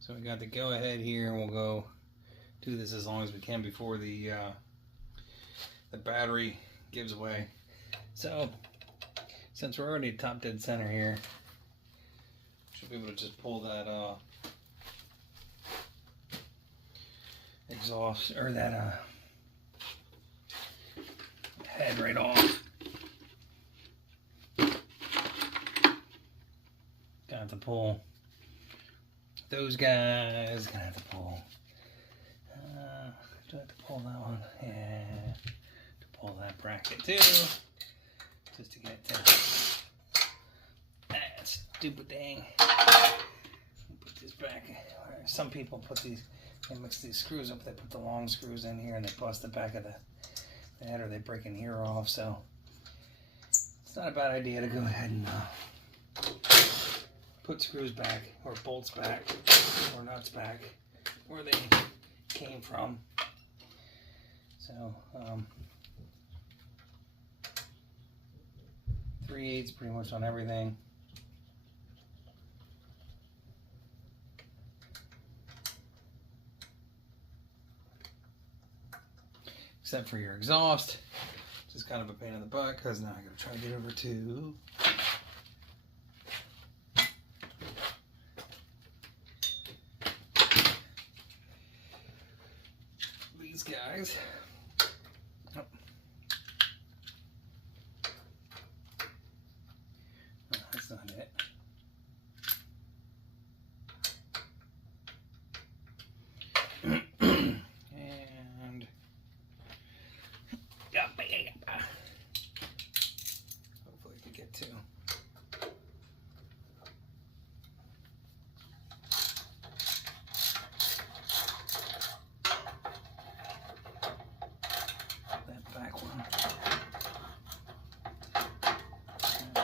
So we got the go ahead here, and we'll go do this as long as we can before the battery gives away. So since we're already top dead center here, should be able to just pull that exhaust or that head right off. Gonna have to pull those guys. Gonna have to pull. Do I have to pull that one? Yeah. To pull that bracket too, just to get to that stupid thing. Put this back. Some people put these. They mix these screws up. They put the long screws in here and they bust the back of the head, or they break in here off. So it's not a bad idea to go ahead and put screws back, or bolts back, or nuts back where they came from. So 3/8 pretty much on everything. Except for your exhaust, which is kind of a pain in the butt, because now I gotta try to get over to these guys. Oh. No, that's not it. And hopefully I can get to. That back one.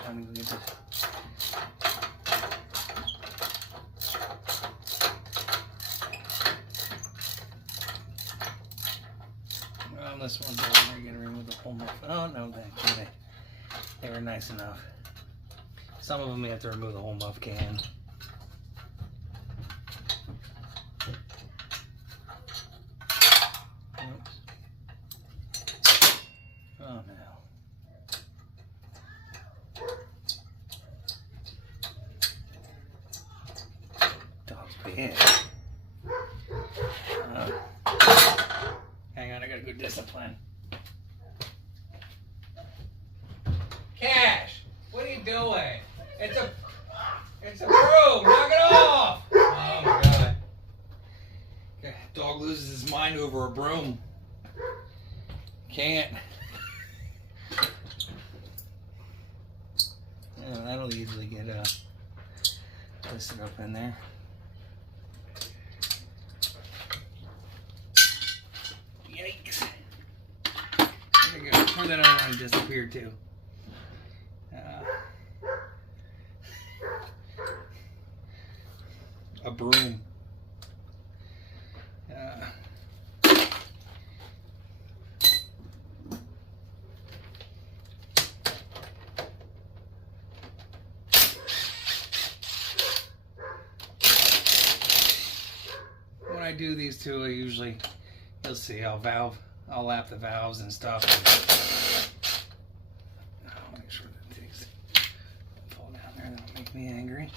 I'm going to get this. Well, this one's over there. You're going to remove the whole muff. Oh, no, they were nice enough. Some of them you have to remove the whole muff can. Oops. Oh, no. Dog's big. Hang on, I gotta go discipline. Cash, what are you doing? It's a broom. Knock it off. Oh my god. Dog loses his mind over a broom. Can't. Yeah, that'll easily get twisted up in there. Yikes. There you go. Where that other one disappeared to. A broom. When I do these two, I usually, you'll see, I'll lap the valves and stuff. I'll make sure that things fall down there. That'll make me angry.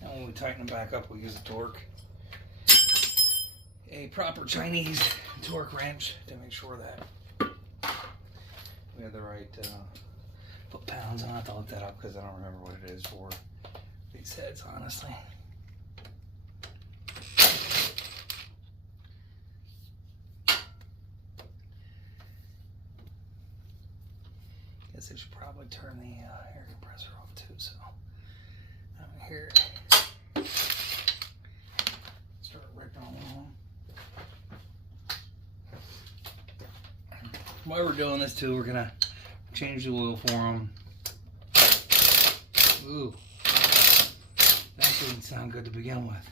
And when we tighten them back up, we use a torque. A proper Chinese torque wrench to make sure that we have the right foot-pounds. I'll have to look that up because I don't remember what it is for these heads, honestly. Guess I should probably turn the air compressor off too. So I'm here. Start ripping along. While we're doing this too, we're gonna change the oil for them. Ooh, that didn't sound good to begin with.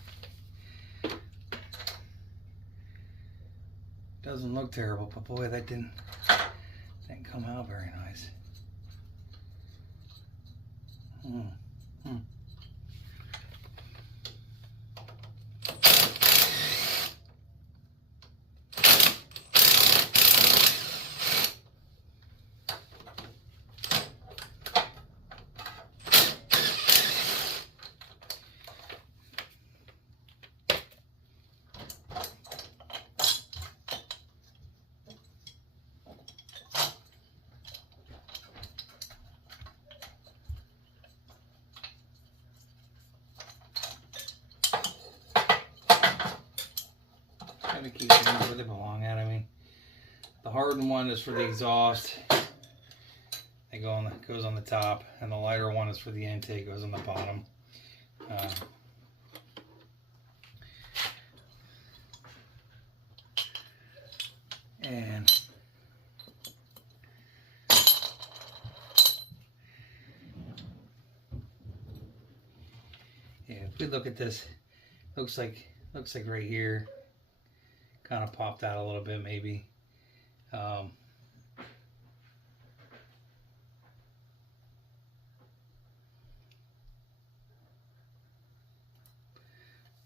Doesn't look terrible, but boy, that didn't come out very nice. to keep things where they belong at. I mean, the hardened one is for the exhaust. They goes on the top, and the lighter one is for the intake. Goes on the bottom. And yeah, if we look at this, looks like right here, kind of popped out a little bit maybe.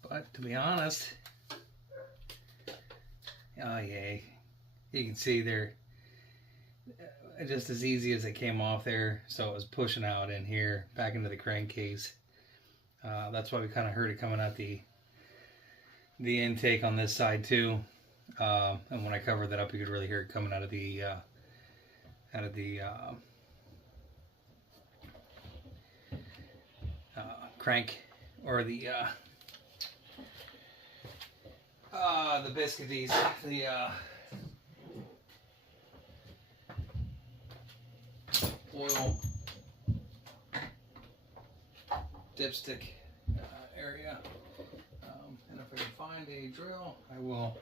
But to be honest, oh yay, you can see there, just as easy as it came off there, so it was pushing out in here, back into the crankcase. That's why we kind of heard it coming out the intake on this side too. And when I covered that up, you could really hear it coming out of the crank, or the biscuities, the oil dipstick area. And if I can find a drill, I will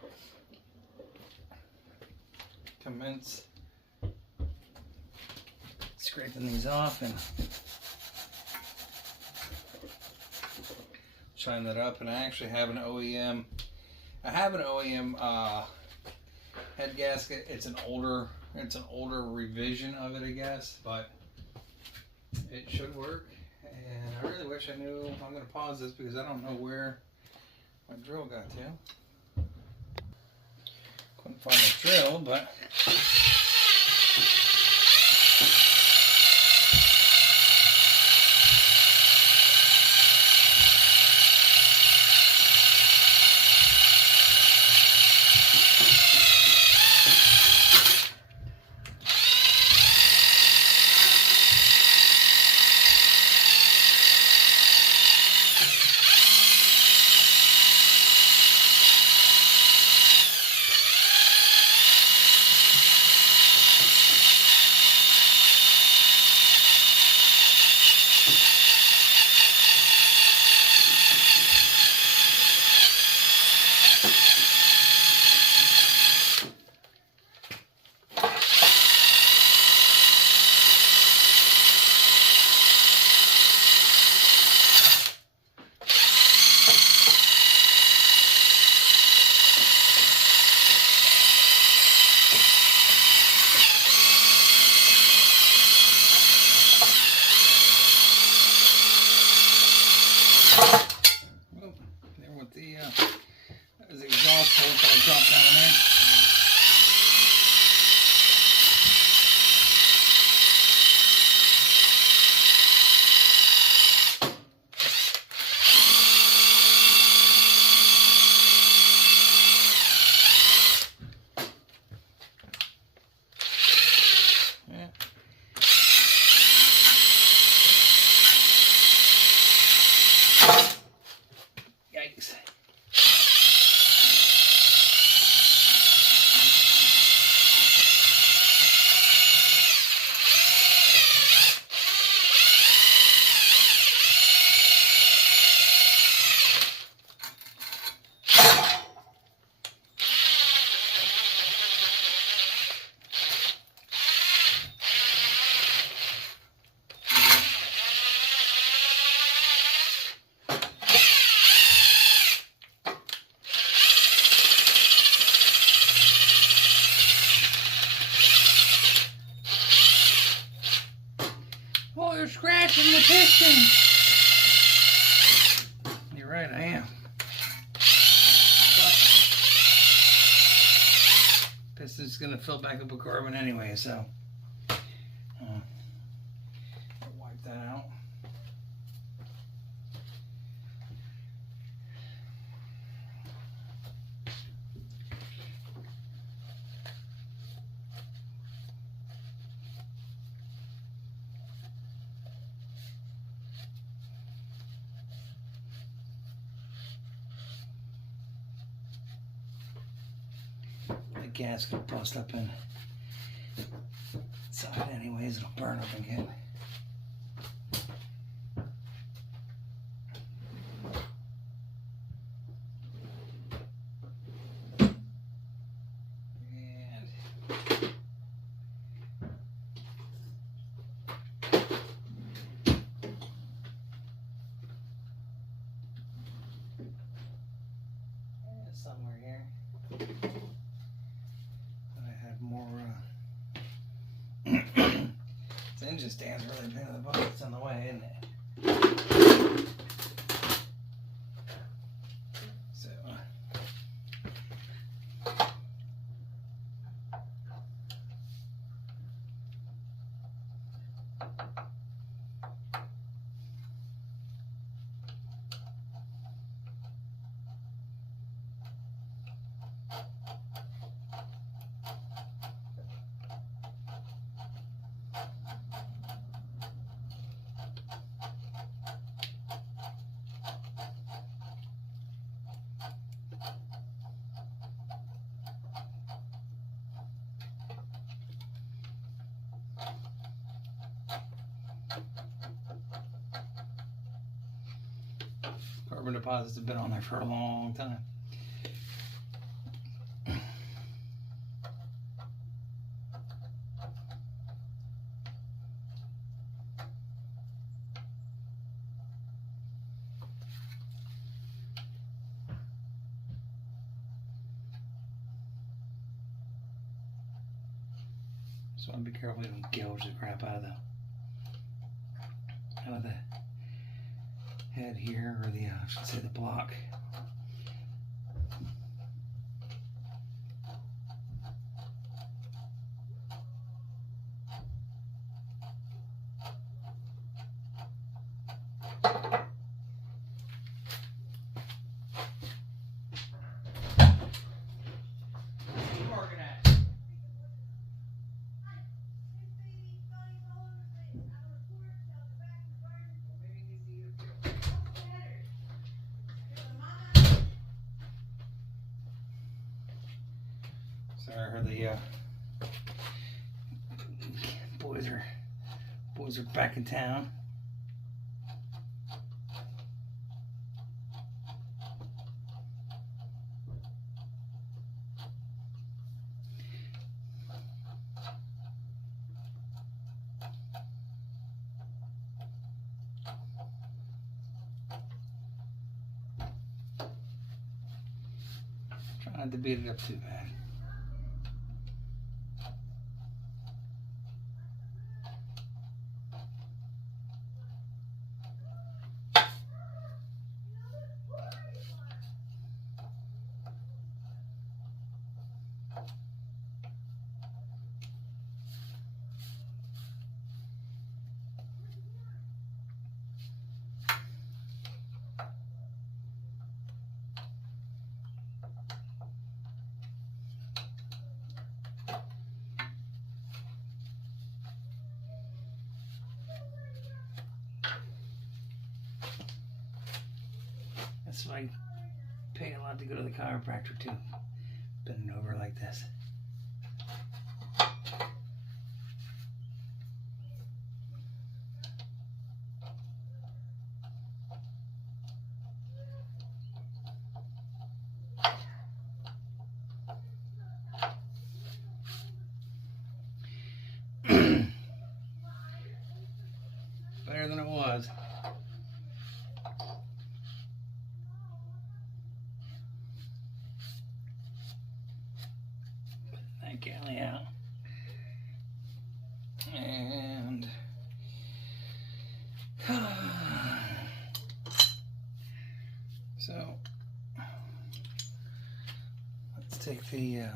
commence scraping these off and shine that up. And I actually have an OEM. I have an OEM head gasket. It's an older revision of it, I guess, but it should work. And I really wish I knew. I'm going to pause this because I don't know where my drill got to. Couldn't find the drill, but there's the exhaust port that I dropped down there. Yikes. Oh, you're scratching the piston. You're right, I am. But piston's gonna fill back up with carbon anyway, so I'll wipe that out. gasket will bust up inside anyways. It'll burn up again. Somewhere here. But I have more. This engine stand's really big in the butt. It's in the way, isn't it? So. Carbon deposits have been on there for a long time. So I'll be careful you don't gouge the crap out of the head here, or I should say the block. So I heard the boys are back in town. Trying not to beat it up too bad. That's why I pay a lot to go to the chiropractor too. Bending over like this. Better than it was. That galley out. And so let's take the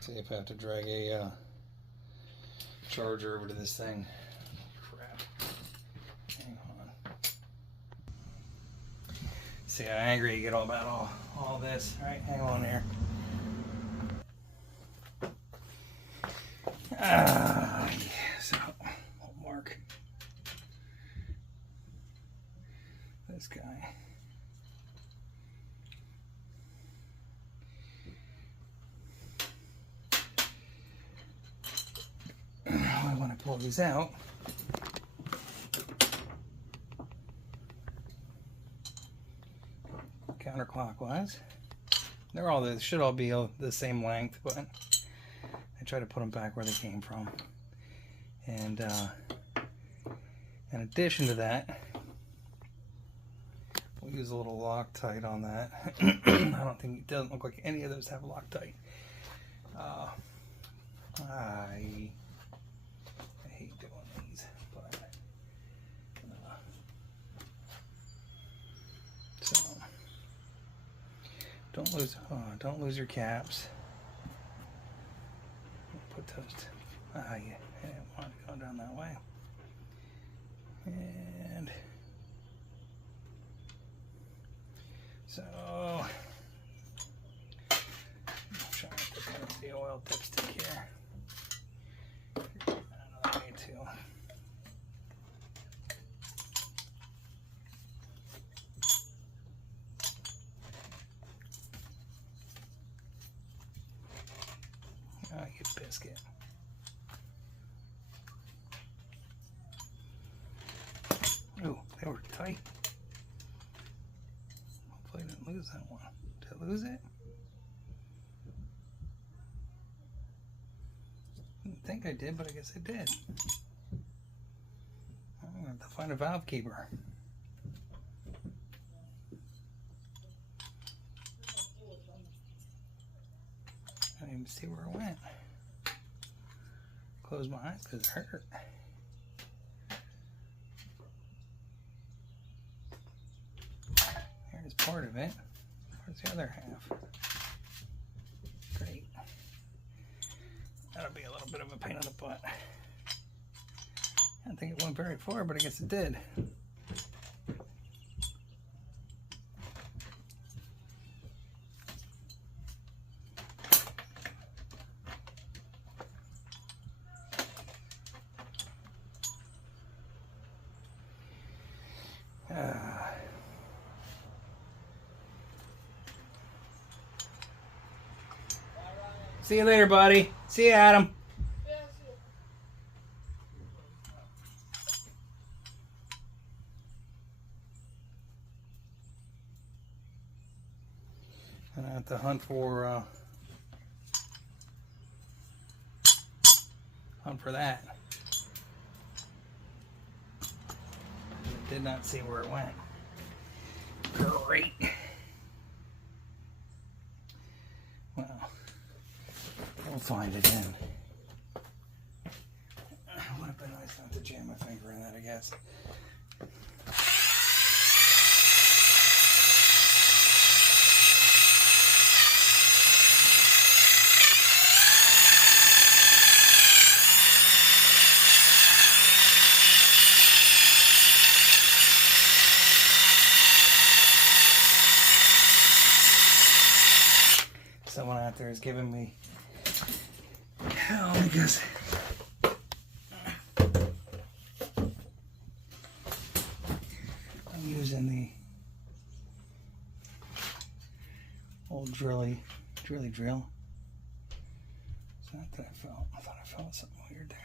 see if I have to drag a charger over to this thing. Crap. Hang on. See how angry you get about all this. Alright, hang on here. Yeah, so I'll mark this guy. pull these out. Counterclockwise. They should all be the same length, but I try to put them back where they came from. And in addition to that, we'll use a little Loctite on that. I don't think it doesn't look like any of those have Loctite. I hate doing these, but so don't lose your caps. Put those. Yeah, I didn't want to go down that way. And so I'm trying to put the oil dipstick here. Another way too. Oh, you biscuit. Oh, they were tight. Hopefully I didn't lose that one. Did I lose it? Didn't think I did, but I guess I did. I'm gonna have to find a valve keeper. I didn't even see where it went. Close my eyes because it hurt. Here's part of it. Where's the other half? Great. That'll be a little bit of a pain in the butt. I didn't think it went very far, but I guess it did. See you later, buddy. See you, Adam. Yeah, see you. And I have to hunt for that. I did not see where it went. Great. Well, we'll find it in. Would have been nice not to jam my finger in that, I guess. Someone out there is giving me hell because I'm using the old drill. It's not that I felt. I thought I felt something weird there.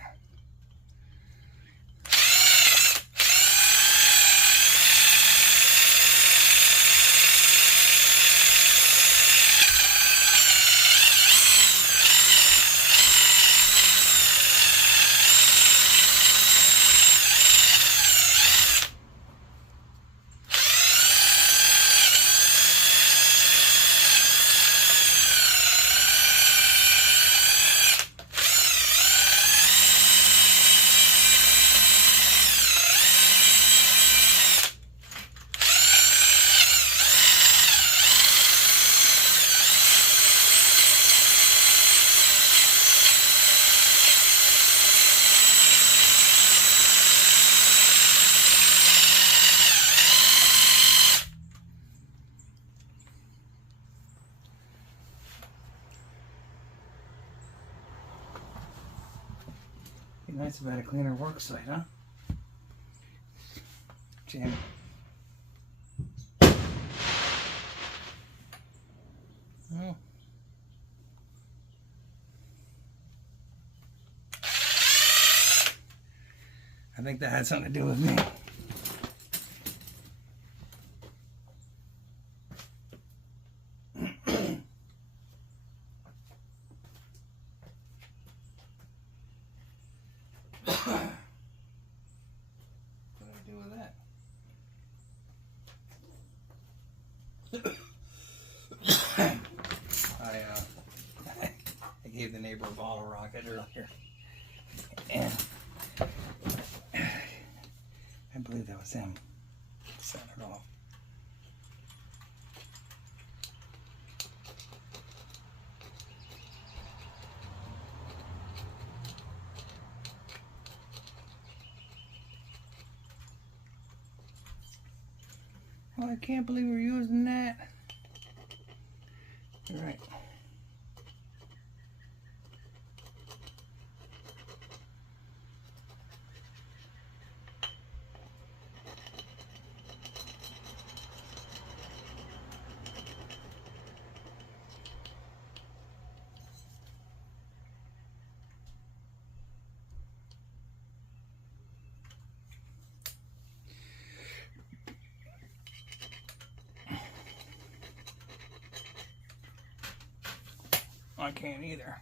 Be nice if I had a cleaner work site, huh? Jam. Well. I think that had something to do with me. What did I do with that? I gave the neighbor a bottle rocket earlier, and I believe that was him setting it off. Oh, I can't believe we're using that. You're right. I can't either.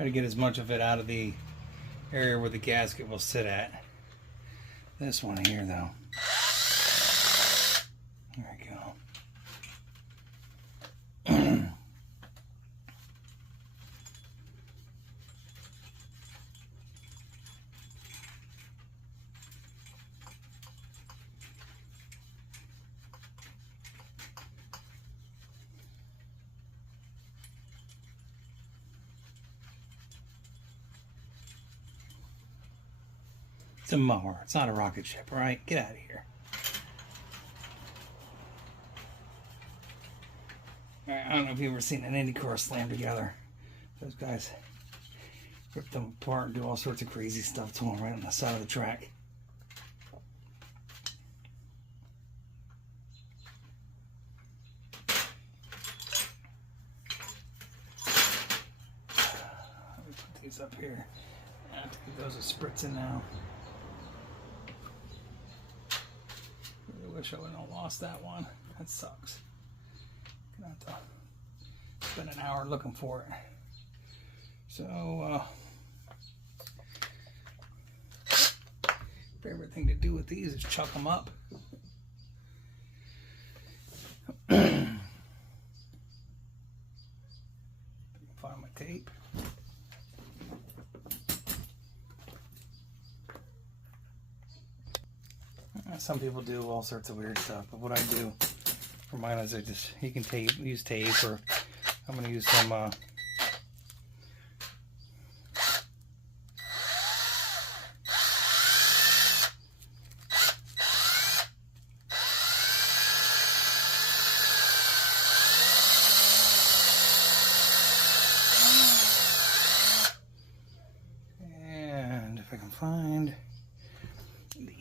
Try to get as much of it out of the area where the gasket will sit at. This one here, though. There we go. It's a mower. It's not a rocket ship, all right? Get out of here. All right, I don't know if you've ever seen an Indy car slam together. Those guys rip them apart and do all sorts of crazy stuff to them right on the side of the track. Let me put these up here. I have to get those spritzing now. Really wish I wouldn't have lost that one. That sucks. Gonna have to spend an hour looking for it. So, favorite thing to do with these is chuck them up. Find my tape. Some people do all sorts of weird stuff, but what I do for mine is you can use tape, or I'm going to use some and if I can find the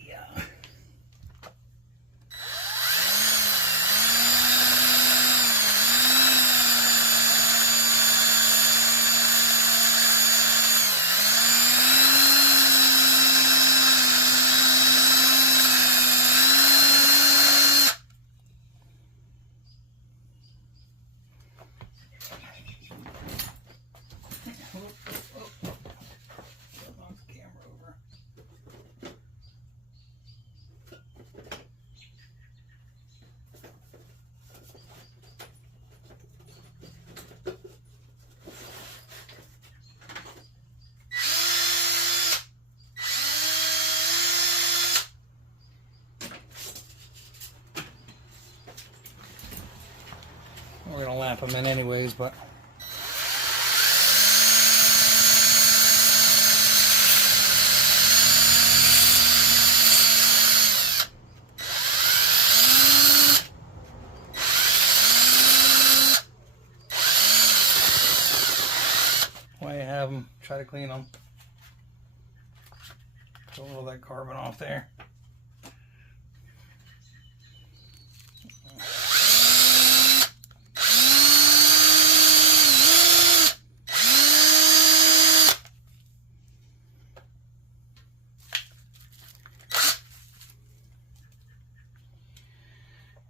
we're going to lap them in anyways, but while you have them, try to clean them. Pull all that carbon off there.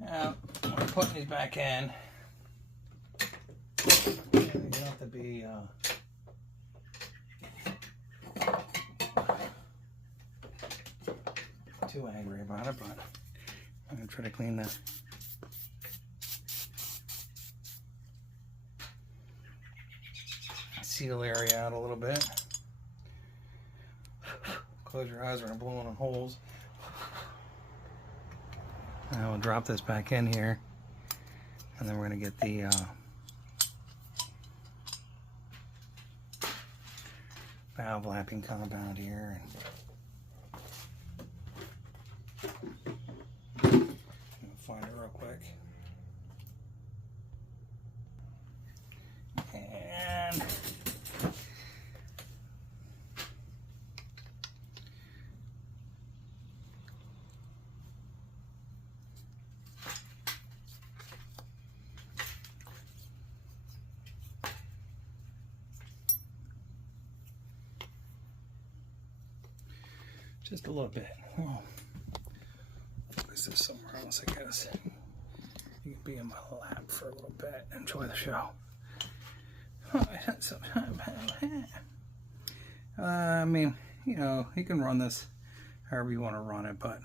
Now, when I'm putting these back in, you don't have to be too angry about it, but I'm going to try to clean the seal area out a little bit. Close your eyes, we're going to blow in the holes. Now we'll drop this back in here, and then we're going to get the valve lapping compound here. Find it real quick. And just a little bit. Oh, focus this somewhere else, I guess. You can be in my lap for a little bit. Enjoy the show. I mean, you know, you can run this however you want to run it, but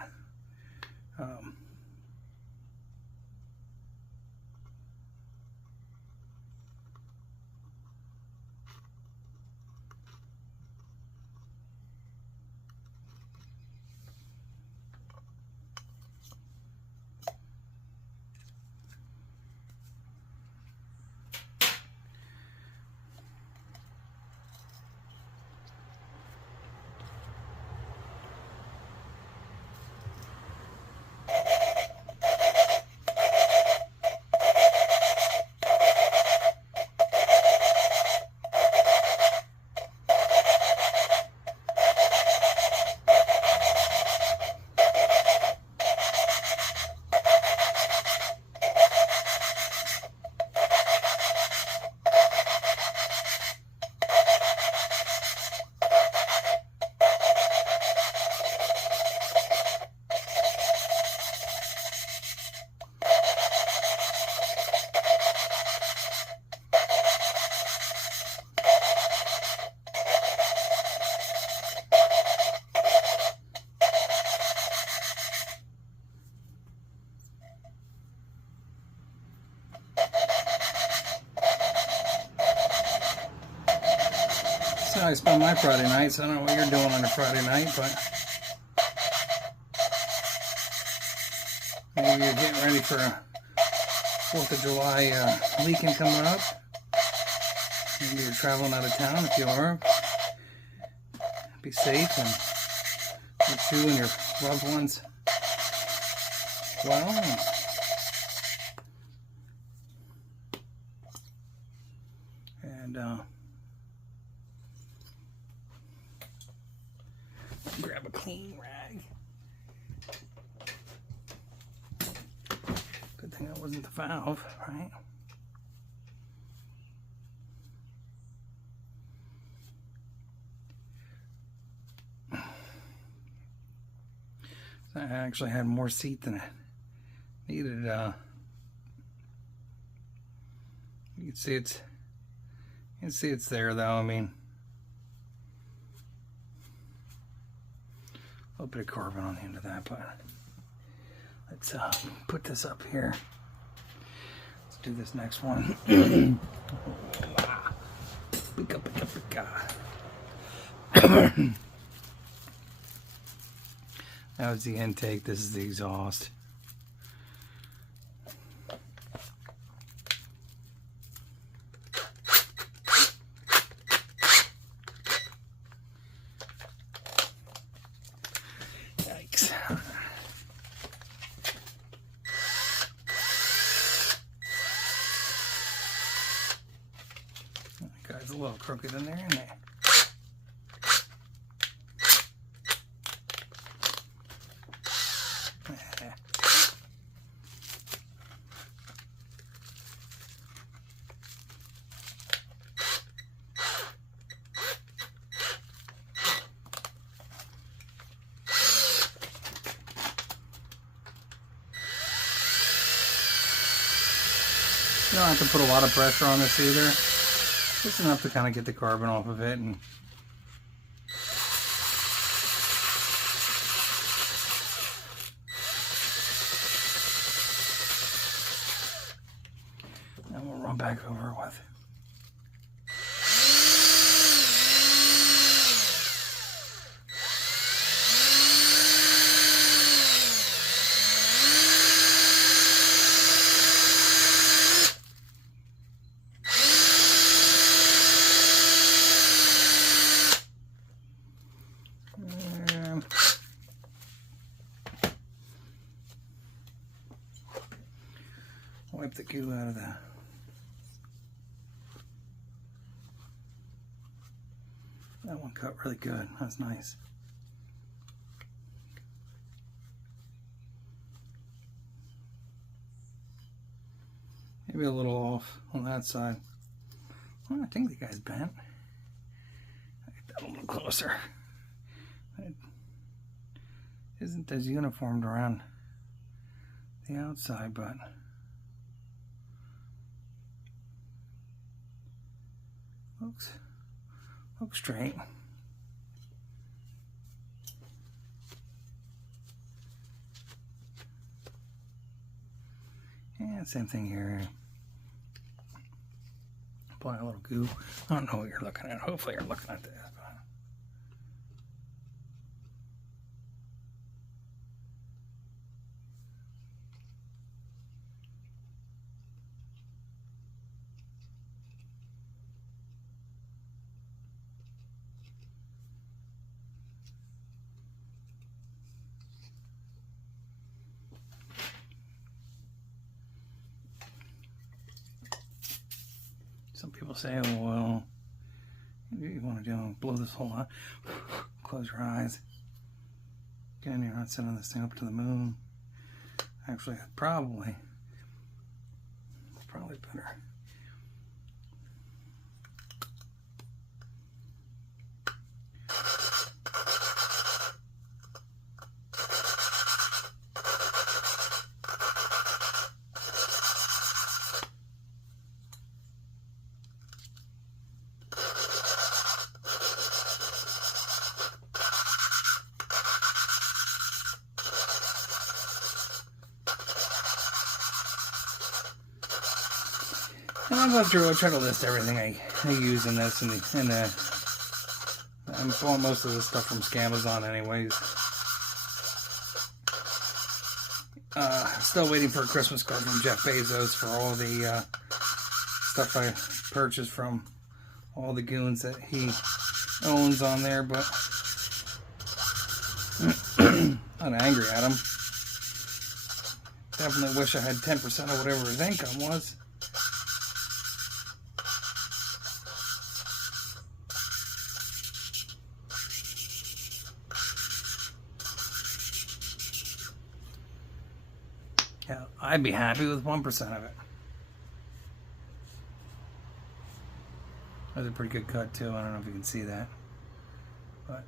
I spend my Friday nights. I don't know what you're doing on a Friday night, but maybe you're getting ready for a 4th of July weekend coming up. Maybe you're traveling out of town. If you are, be safe and wish you and your loved ones well. And grab a clean rag. Good thing that wasn't the valve, right? I actually had more seat than it needed. You can see it's there though. I mean, a little bit of carbon on the end of that, but let's put this up here. Let's do this next one. Pika, pika, pika. That was the intake. This is the exhaust. Yikes. That guy's a little crooked in there, isn't it? You don't have to put a lot of pressure on this either. Just enough to kind of get the carbon off of it. And then we'll run back over it with. Wipe the goo out of that. That one cut really good. That's nice. Maybe a little off on that side. Well, I think the guy's bent. Get that a little closer. It isn't as uniformed around the outside, but looks straight. And same thing here. Apply a little goo. I don't know what you're looking at. Hopefully you're looking at this. Some people say, oh, well, you want to do blow this whole lot. Close your eyes. Again, you're not sending this thing up to the moon. Actually, it's probably better. And I'll go through. I'll try to list everything I use in this and the I'm pulling most of this stuff from Amazon anyways. Still waiting for a Christmas card from Jeff Bezos for all the stuff I purchased from all the goons that he owns on there, but I'm not angry at him. Definitely wish I had 10% of whatever his income was. Yeah, I'd be happy with 1% of it. That's a pretty good cut too. I don't know if you can see that, but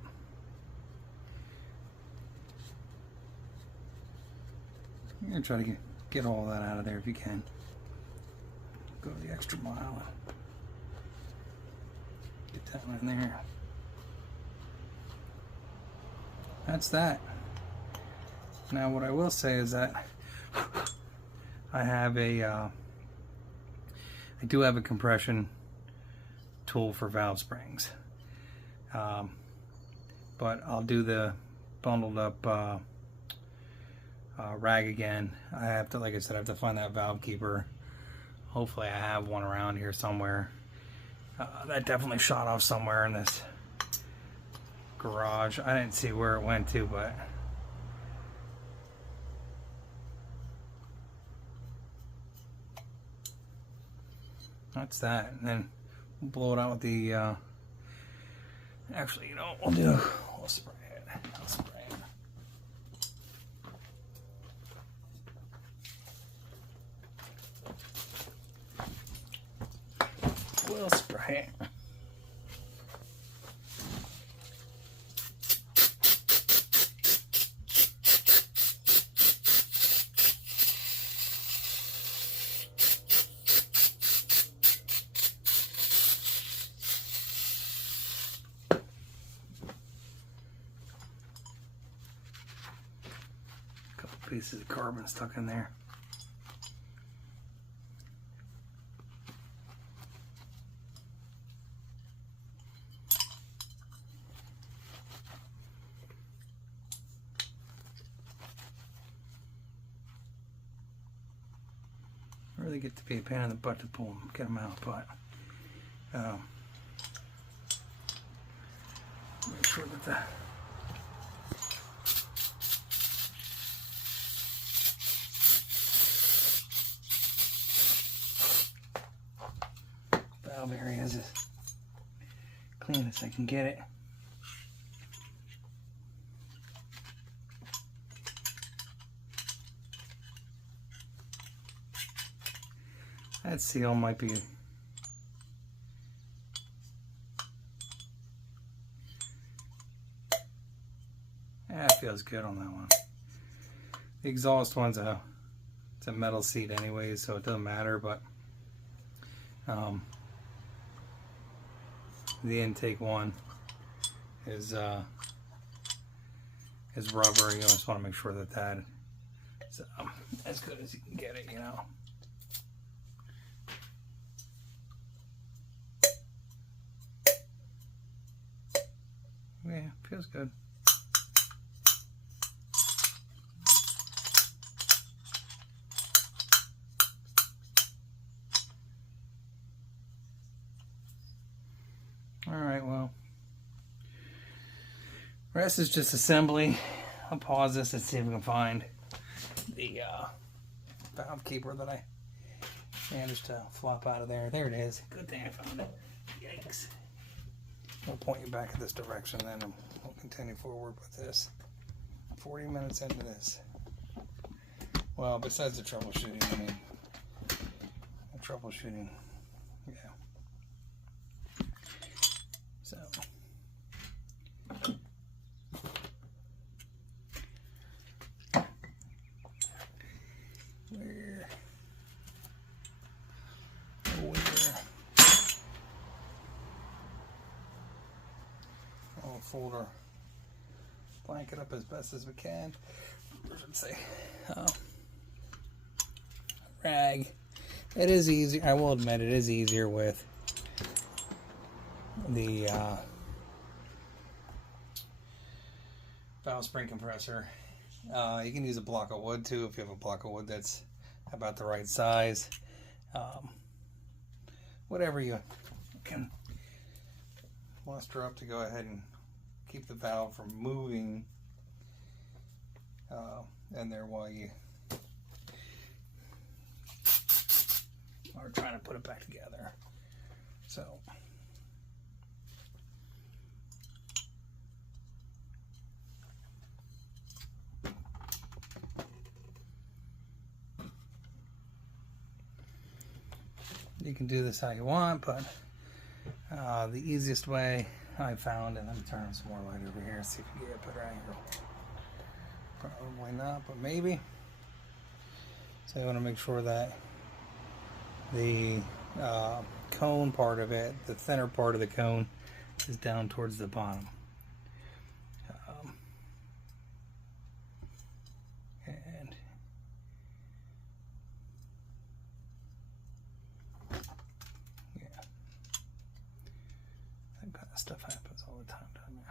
you're gonna try to get all that out of there if you can. Go the extra mile. Get that one in there. That's that. Now, what I will say is that I have I do have a compression tool for valve springs, but I'll do the bundled up rag again. I have to, like I said, I have to find that valve keeper. Hopefully I have one around here somewhere. That definitely shot off somewhere in this garage. I didn't see where it went to, but that's that. And then we'll blow it out with the actually, you know what we'll do? We'll spray it. I'll spray it. We'll spray it. Pieces of carbon stuck in there. Really get to be a pain in the butt to pull them, get them out, but make sure that the valve area is as clean as I can get it. That seal might be it feels good on that one. The exhaust one's it's a metal seat anyway, so it doesn't matter, but the intake one is rubber. You just want to make sure that that is as good as you can get it, you know. Yeah, feels good. Alright, well, rest is just assembly. I'll pause this and see if we can find the valve keeper that I managed to flop out of there. There it is. Good thing I found it. Yikes. I'll point you back in this direction, then we'll continue forward with this. 40 minutes into this. Well, besides the troubleshooting, I mean, the troubleshooting, yeah. So, I'll fold our blanket up as best as we can. I should say, rag. It is easier. I will admit, it is easier with the valve spring compressor. You can use a block of wood too if you have a block of wood that's about the right size. Whatever you can muster up to go ahead and keep the valve from moving in there while you are trying to put it back together. So you can do this how you want, but the easiest way I found, and let me turn on some more light over here, see if you get a better angle. Probably not, but maybe. So you want to make sure that the cone part of it, the thinner part of the cone, is down towards the bottom. And yeah, that kind of stuff happens all the time, doesn't it?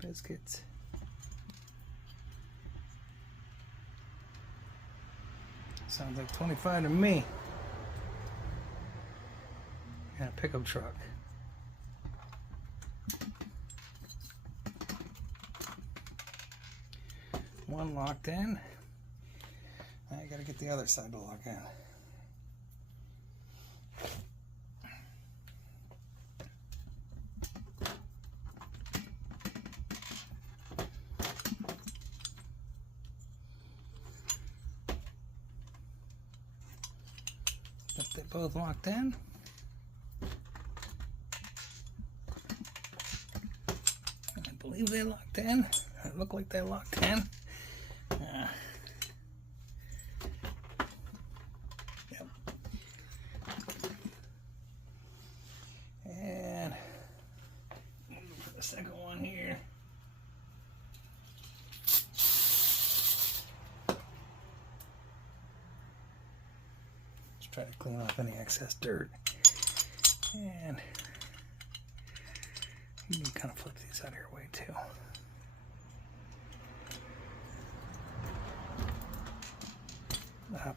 Biscuits. Sounds like 25 to me. And a pickup truck. One locked in. I gotta get the other side to lock in. If they both locked in. I believe they locked in. It looked like they locked in. Yep. And put the second one here. Try to clean off any excess dirt, and you can kind of flip these out of your way too.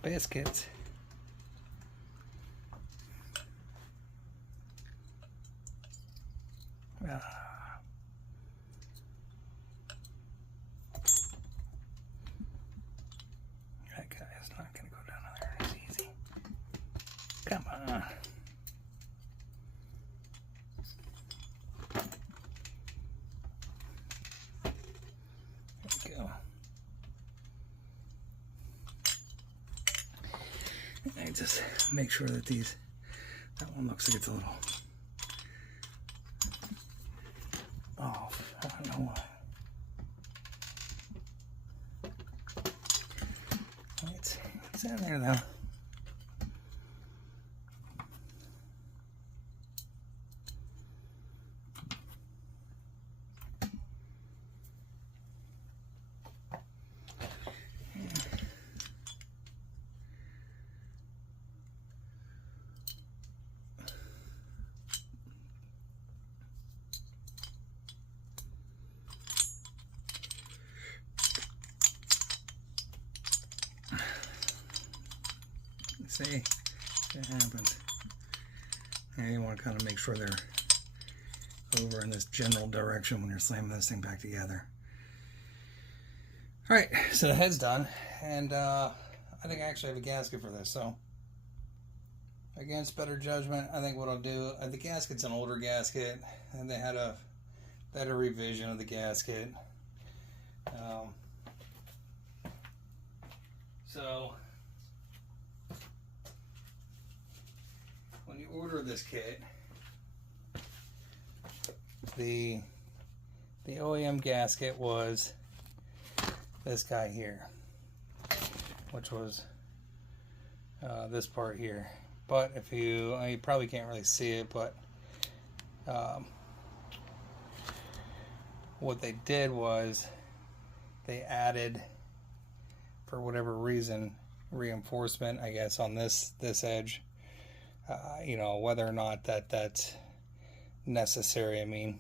Biscuits. That guy is not going to go down there as easy. Come on. There we go. I just make sure that that one looks like it's a little off. I don't know why. It's in there though. See, that happens. And you want to kind of make sure they're over in this general direction when you're slamming this thing back together. Alright, so the head's done, and I think I actually have a gasket for this, so against better judgment, I think what I'll do, the gasket's an older gasket, and they had a better revision of the gasket. So when you order this kit, the OEM gasket was this guy here, which was this part here. But if you probably can't really see it, but what they did was they added, for whatever reason, reinforcement, I guess, on this edge you know, whether or not that's necessary. I mean,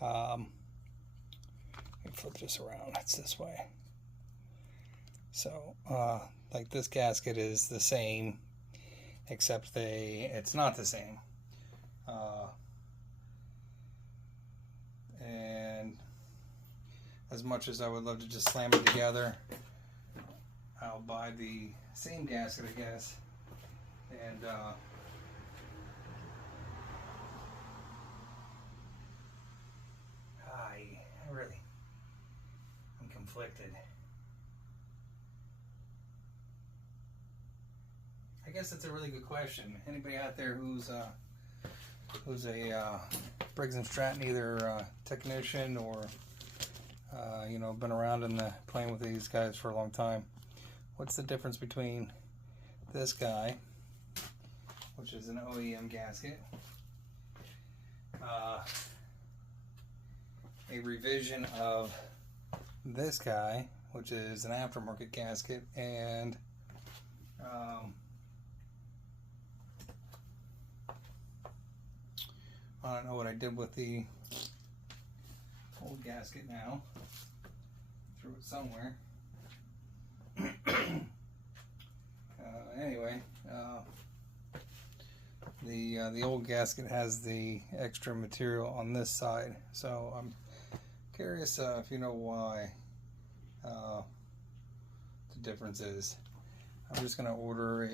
let me flip this around. It's this way. So, like this gasket is the same, except it's not the same. And as much as I would love to just slam it together, I'll buy the same gasket, I guess, and I'm conflicted. I guess that's a really good question. Anybody out there who's a Briggs and Stratton, either technician or you know, been around in the playing with these guys for a long time, what's the difference between this guy, which is an OEM gasket, a revision of this guy, which is an aftermarket gasket, and I don't know what I did with the old gasket now. Threw it somewhere. Anyway, the old gasket has the extra material on this side, so I'm curious if you know why the difference is. I'm just gonna order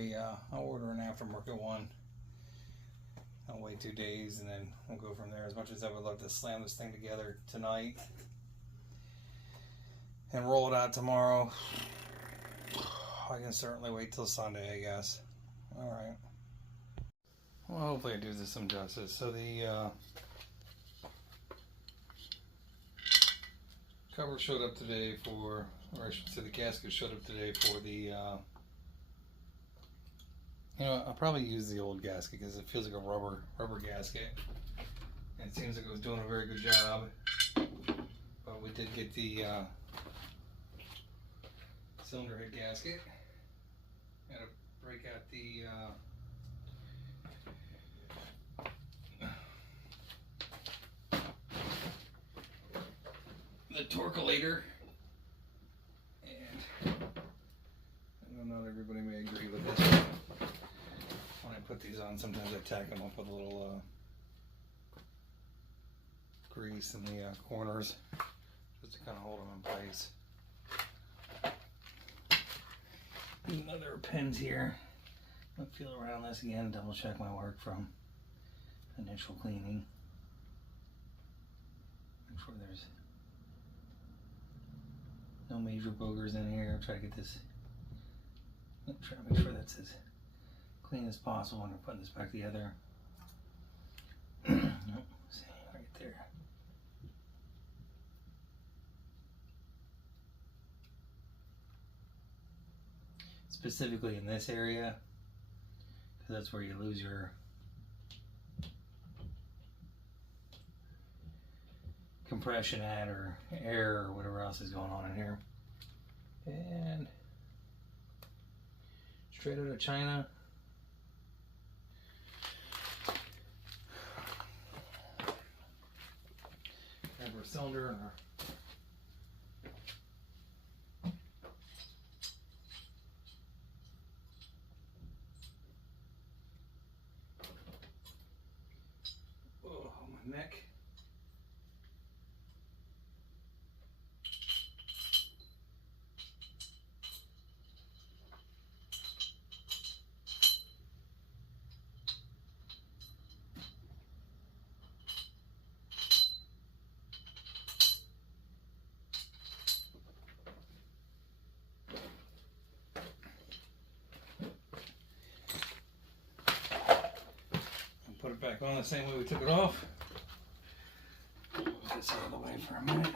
I'll order an aftermarket one. I'll wait 2 days and then we'll go from there. As much as I would love to slam this thing together tonight and roll it out tomorrow, I can certainly wait till Sunday, I guess. Alright. Well, hopefully I do this some justice. So the cover showed up today for, or I should say the gasket showed up today for the you know, I'll probably use the old gasket because it feels like a rubber gasket. And it seems like it was doing a very good job. But we did get the cylinder head gasket. Gotta break out the torculator. And I know not everybody may agree with this. When I put these on, sometimes I tack them up with a little grease in the corners just to kind of hold them in place. Another pins here. I'll feel around this again, double check my work from initial cleaning. Make sure there's no major boogers in here. Try to get this, try to make sure that's as clean as possible when we're putting this back together. Nope, see, right there. Specifically in this area, because that's where you lose your compression at, or air, or whatever else is going on in here. And straight out of China. Grab our cylinder and our neck. And put it back on the same way we took it off. Move this out of the way for a minute.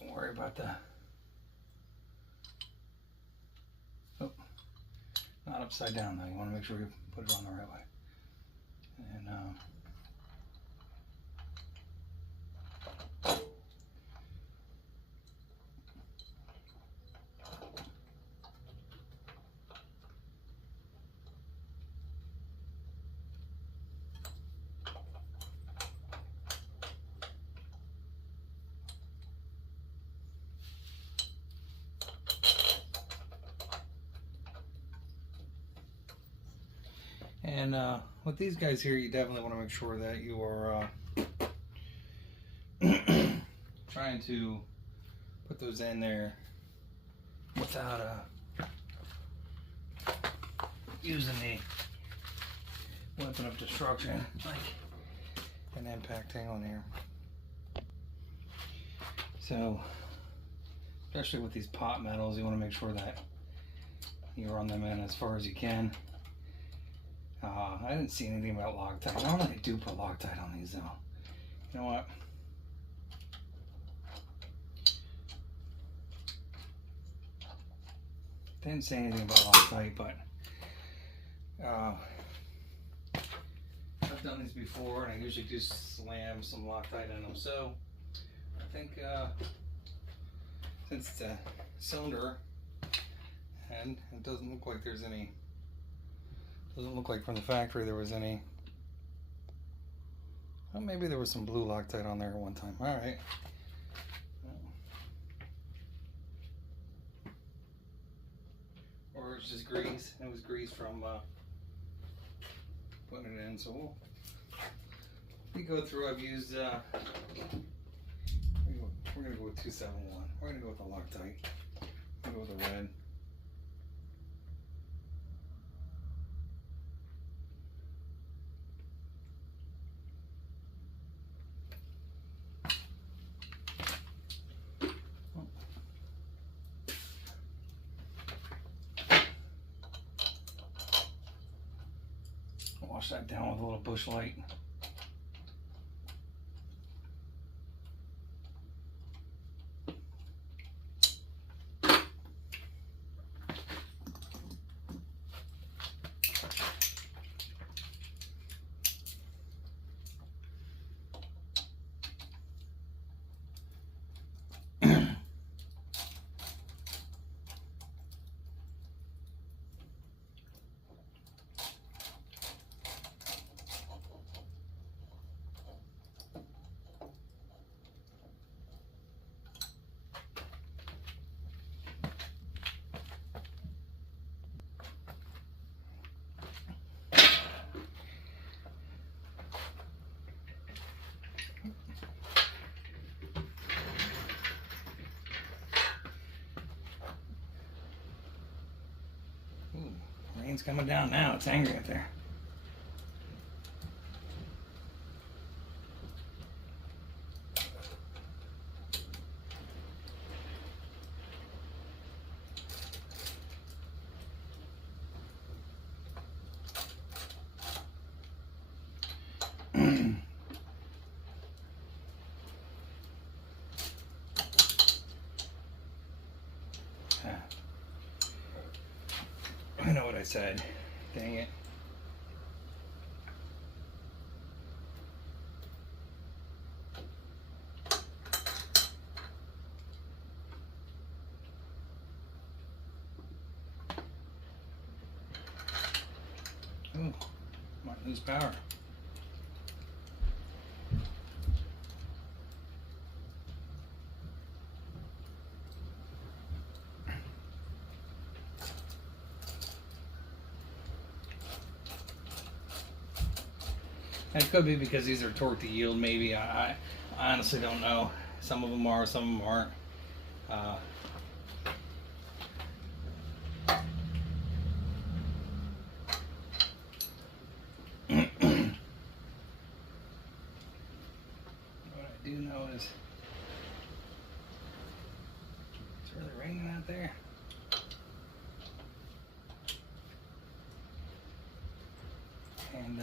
Don't worry about the, oh, not upside down though. You want to make sure you put it on the right way. And then with these guys here, you definitely want to make sure that you are trying to put those in there without using the weapon of destruction, like an impact on here. So, especially with these pot metals, you want to make sure that you run them in as far as you can. I didn't see anything about Loctite. Normally I do put Loctite on these though. You know what? Didn't say anything about Loctite, but I've done these before, and I usually do slam some Loctite in them. So I think since it's a cylinder head, it doesn't look like there's any. Doesn't look like from the factory there was any. Well, maybe there was some blue Loctite on there at one time. All right. Or it's just grease. It was grease from putting it in. So we go through. I've used. We're gonna go with 271. We're gonna go with the Loctite. We're gonna go with the red. Wash that down with a little bush light. Rain's coming down now. It's angry out there. I know what I said. Dang it. Ooh, might lose power. And it could be because these are torque to yield, maybe. I honestly don't know. Some of them are, some of them aren't. What I do know is it's really raining out there. And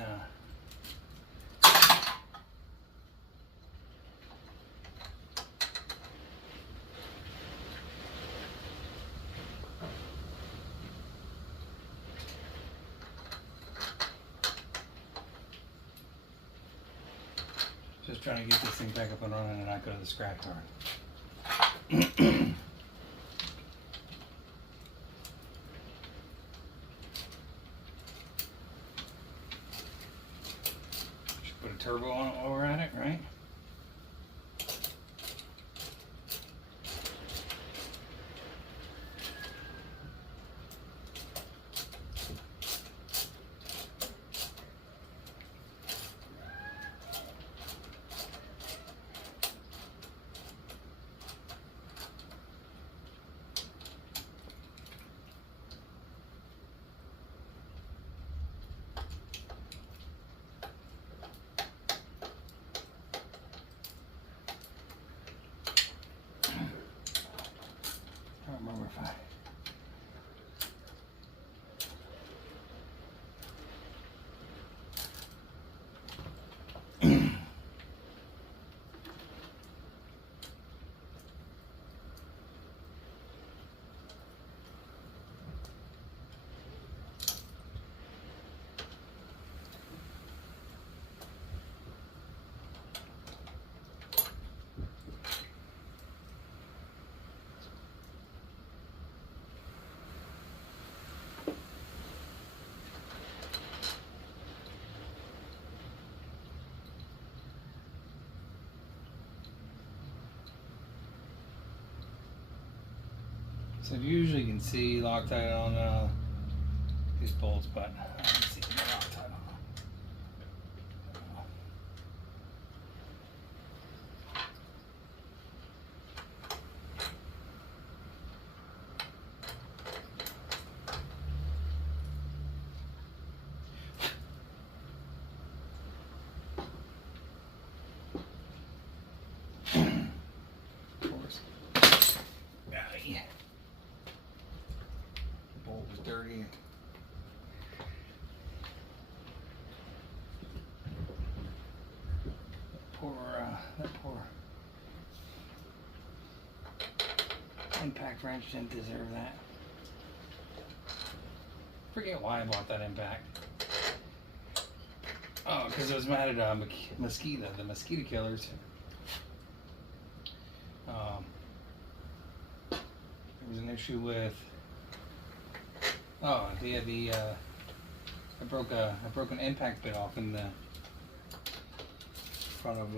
just trying to get this thing back up and running and not go to the scrap yard. Should put a turbo on it while we're at it, right? So usually you can see Loctite on these bolts, but I don't see any Loctite on them. Of course. Yeah. The bolt was dirty. That poor impact wrench didn't deserve that. Forget why I bought that impact. Oh, because it was mounted on mosquito, the mosquito killers. There was an issue with. Oh, I broke an impact bit off in the front of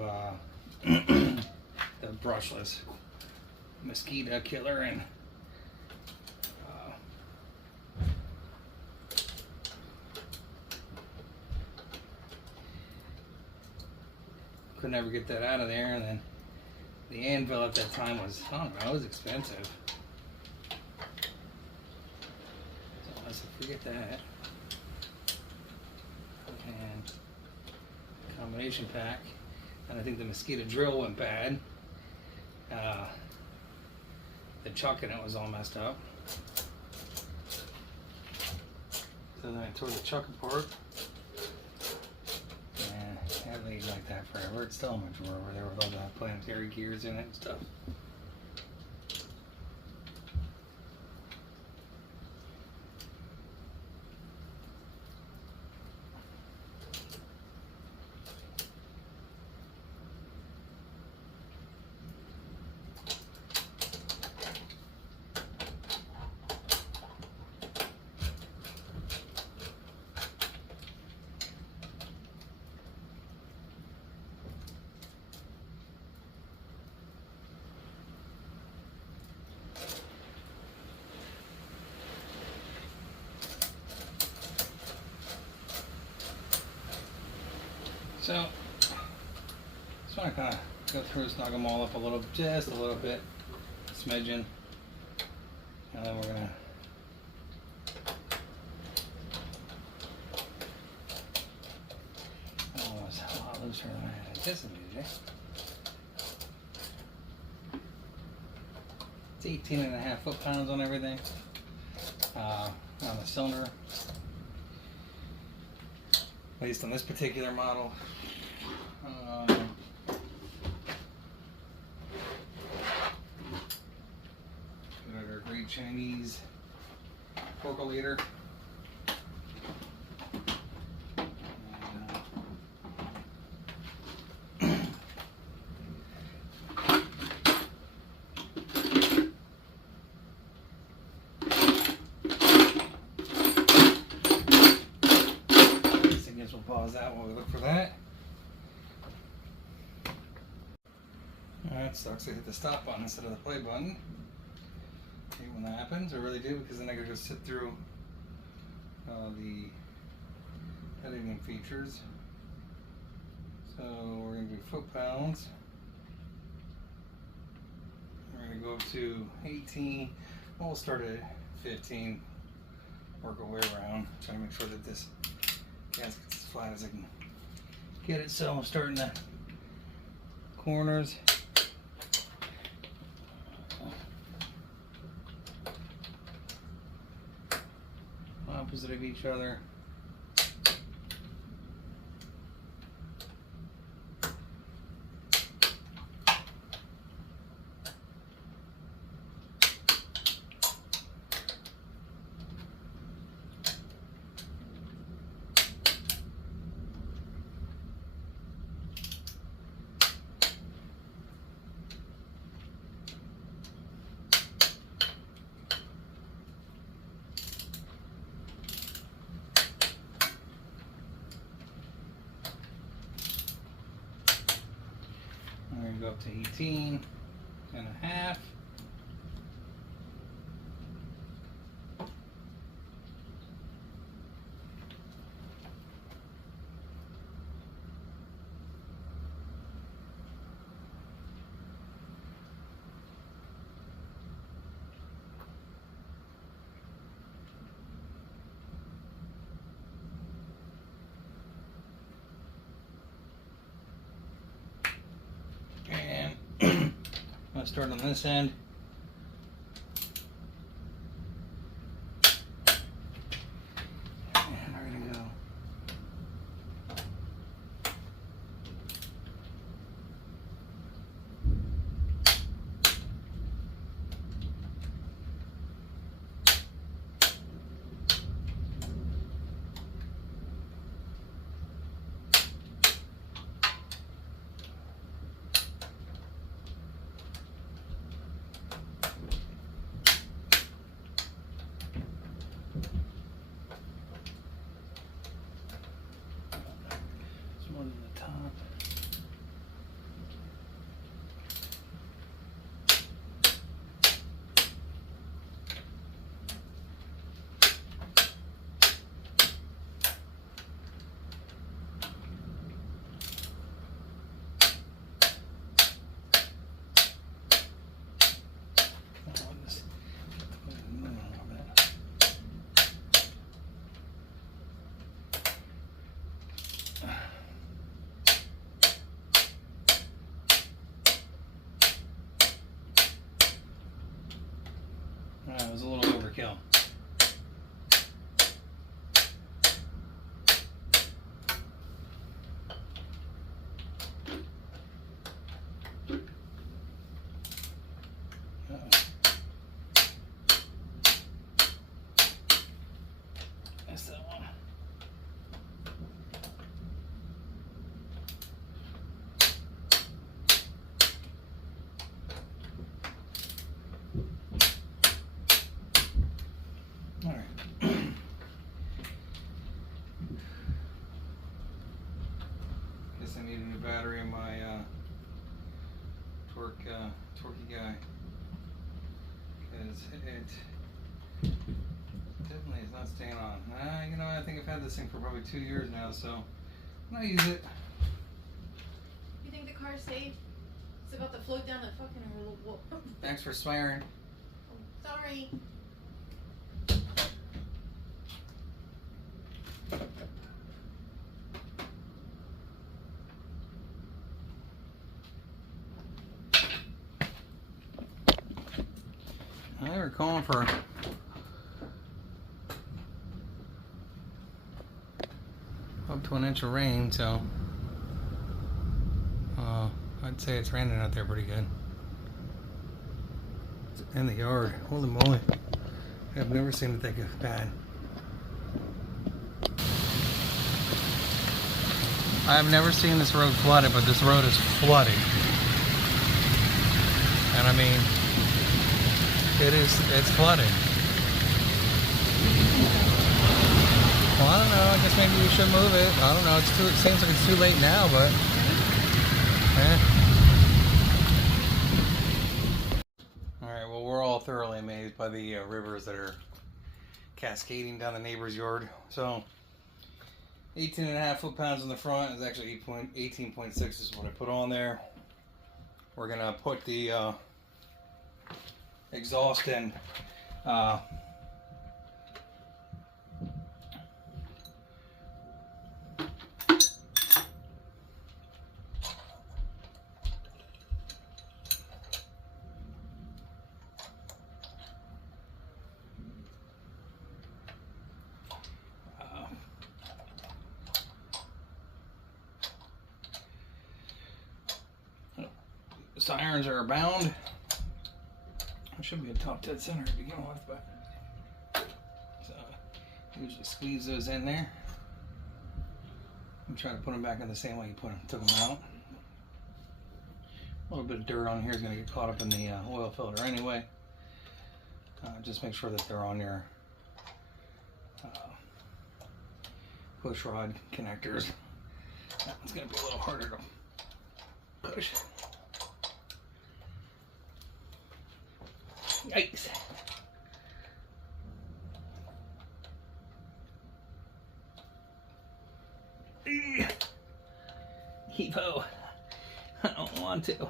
the brushless mosquito killer, and could never get that out of there. And then the anvil at that time was, I don't know, it was expensive. So I said, forget that. And combination pack. And I think the mosquito drill went bad. The chuck in it was all messed up. So then I tore the chuck apart. And I had laid like that forever. It's still in my drawer over there with all the planetary gears in it and stuff. So, just want to kind of go through, snug them all up just a little bit, smidgen, and then we're gonna oh, it's a lot looser than I had anticipated. It's 18.5 foot-pounds on everything, on the cylinder, at least on this particular model. Got our great Chinese percolator. I guess we'll pause that while we look for that. Alright, sucks I hit the stop button instead of the play button. Hate when that happens, I really do, because then I gotta go sit through the editing features. So we're gonna do foot-pounds. We're gonna go up to 18. We'll start at 15. Work our way around. Try to make sure that this gasket's as flat as I can get it. So I'm starting the corners. Opposite of each other. We're going to go up to 18.5. start on this end. And we're gonna go. One in the top. It was a little overkill. That's that one. All right. Guess I need a new battery in my torquey guy, because it definitely is not staying on. You know, I think I've had this thing for probably 2 years now, so I use it. You think the car's safe? It's about to float down the fucking road. Thanks for swearing. Sorry. They were calling for up to an inch of rain, so I'd say it's raining out there pretty good. It's in the yard. Holy moly. I've never seen it that bad. I've never seen this road flooded, but this road is flooded. And I mean, it's flooded. Well, I don't know, I guess maybe we should move it. I don't know, it seems like it's too late now, but Alright, well, we're all thoroughly amazed by the rivers that are cascading down the neighbor's yard. So 18.5 foot-pounds in the front is actually 18.6 is what I put on there. We're gonna put the exhaust in. The irons are bound. It should be a top dead center to begin with, but so usually squeeze those in there. I'm trying to put them back in the same way you took them out. A little bit of dirt on here is going to get caught up in the oil filter anyway. Just make sure that they're on your push rod connectors. That one's going to be a little harder to push. Yikes. Heave-ho. I don't want to.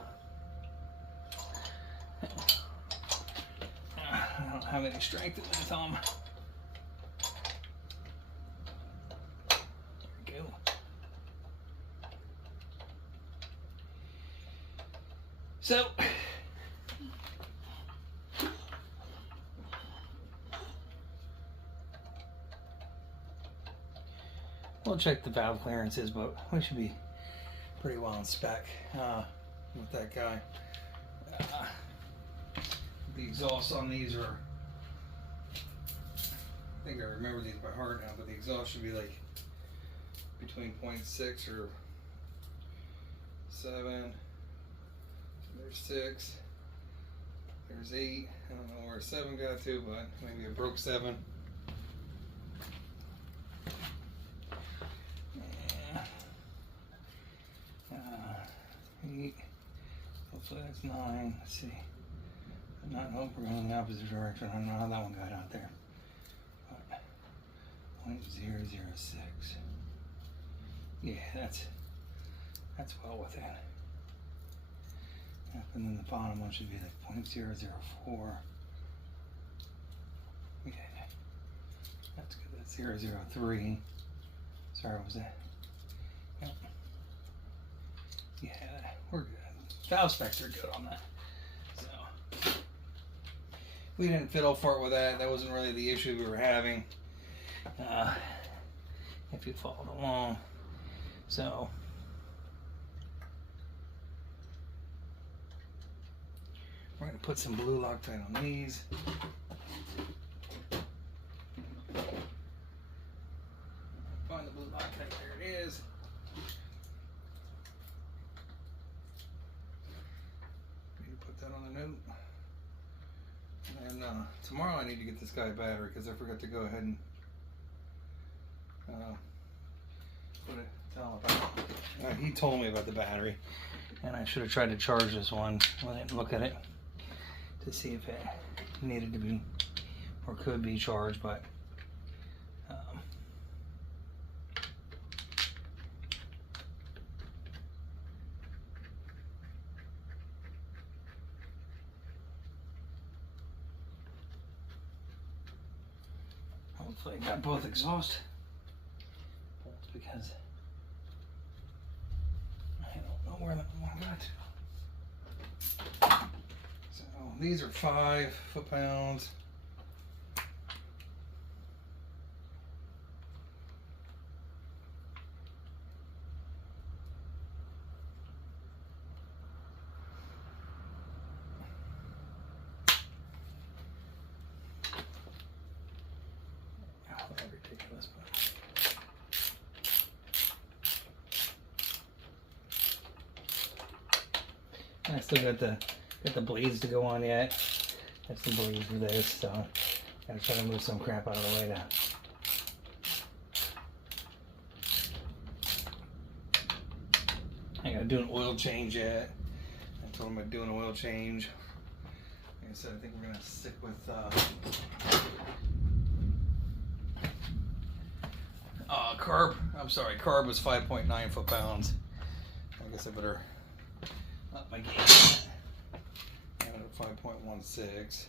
I don't have any strength in my thumb. There we go. So, check the valve clearances, but we should be pretty well in spec with that guy. The exhausts on these are, I think I remember these by heart now, but the exhaust should be like between 0.6 or 7. There's 6. There's 8. I don't know where 7 got to, but maybe it broke 7. Yeah. 8. Hopefully that's 9. Let's see. Not hope we're going in the opposite direction. I don't know how that one got out there. But 0.006. Yeah, that's well within. Yep, and then the bottom one should be like 0.004. Yeah, that's good. That's 0.003. Sorry, what was that? Yep. Yeah, we're good. Valve specs are good on that. So we didn't fiddle for it with that. That wasn't really the issue we were having. If you followed along. So we're going to put some blue Loctite on these. Find the blue Loctite, there it is. Need to put that on the note. And tomorrow I need to get this guy a battery because I forgot to go ahead and tell him about it. He told me about the battery, and I should have tried to charge this one. I didn't look at it to see if it needed to be or could be charged, but hopefully I got both exhaust bolts because I don't know where that one got to. So these are 5 foot-pounds. Ridiculous, but I still got the blades to go on yet. That's the blades for this, so gotta try to move some crap out of the way now. I gotta do an oil change yet. I told him I'd do an oil change. Like I said, I think we're gonna stick with carb. I'm sorry, carb was 5.9 foot-pounds. I guess I better up my game. I'm at 5.16.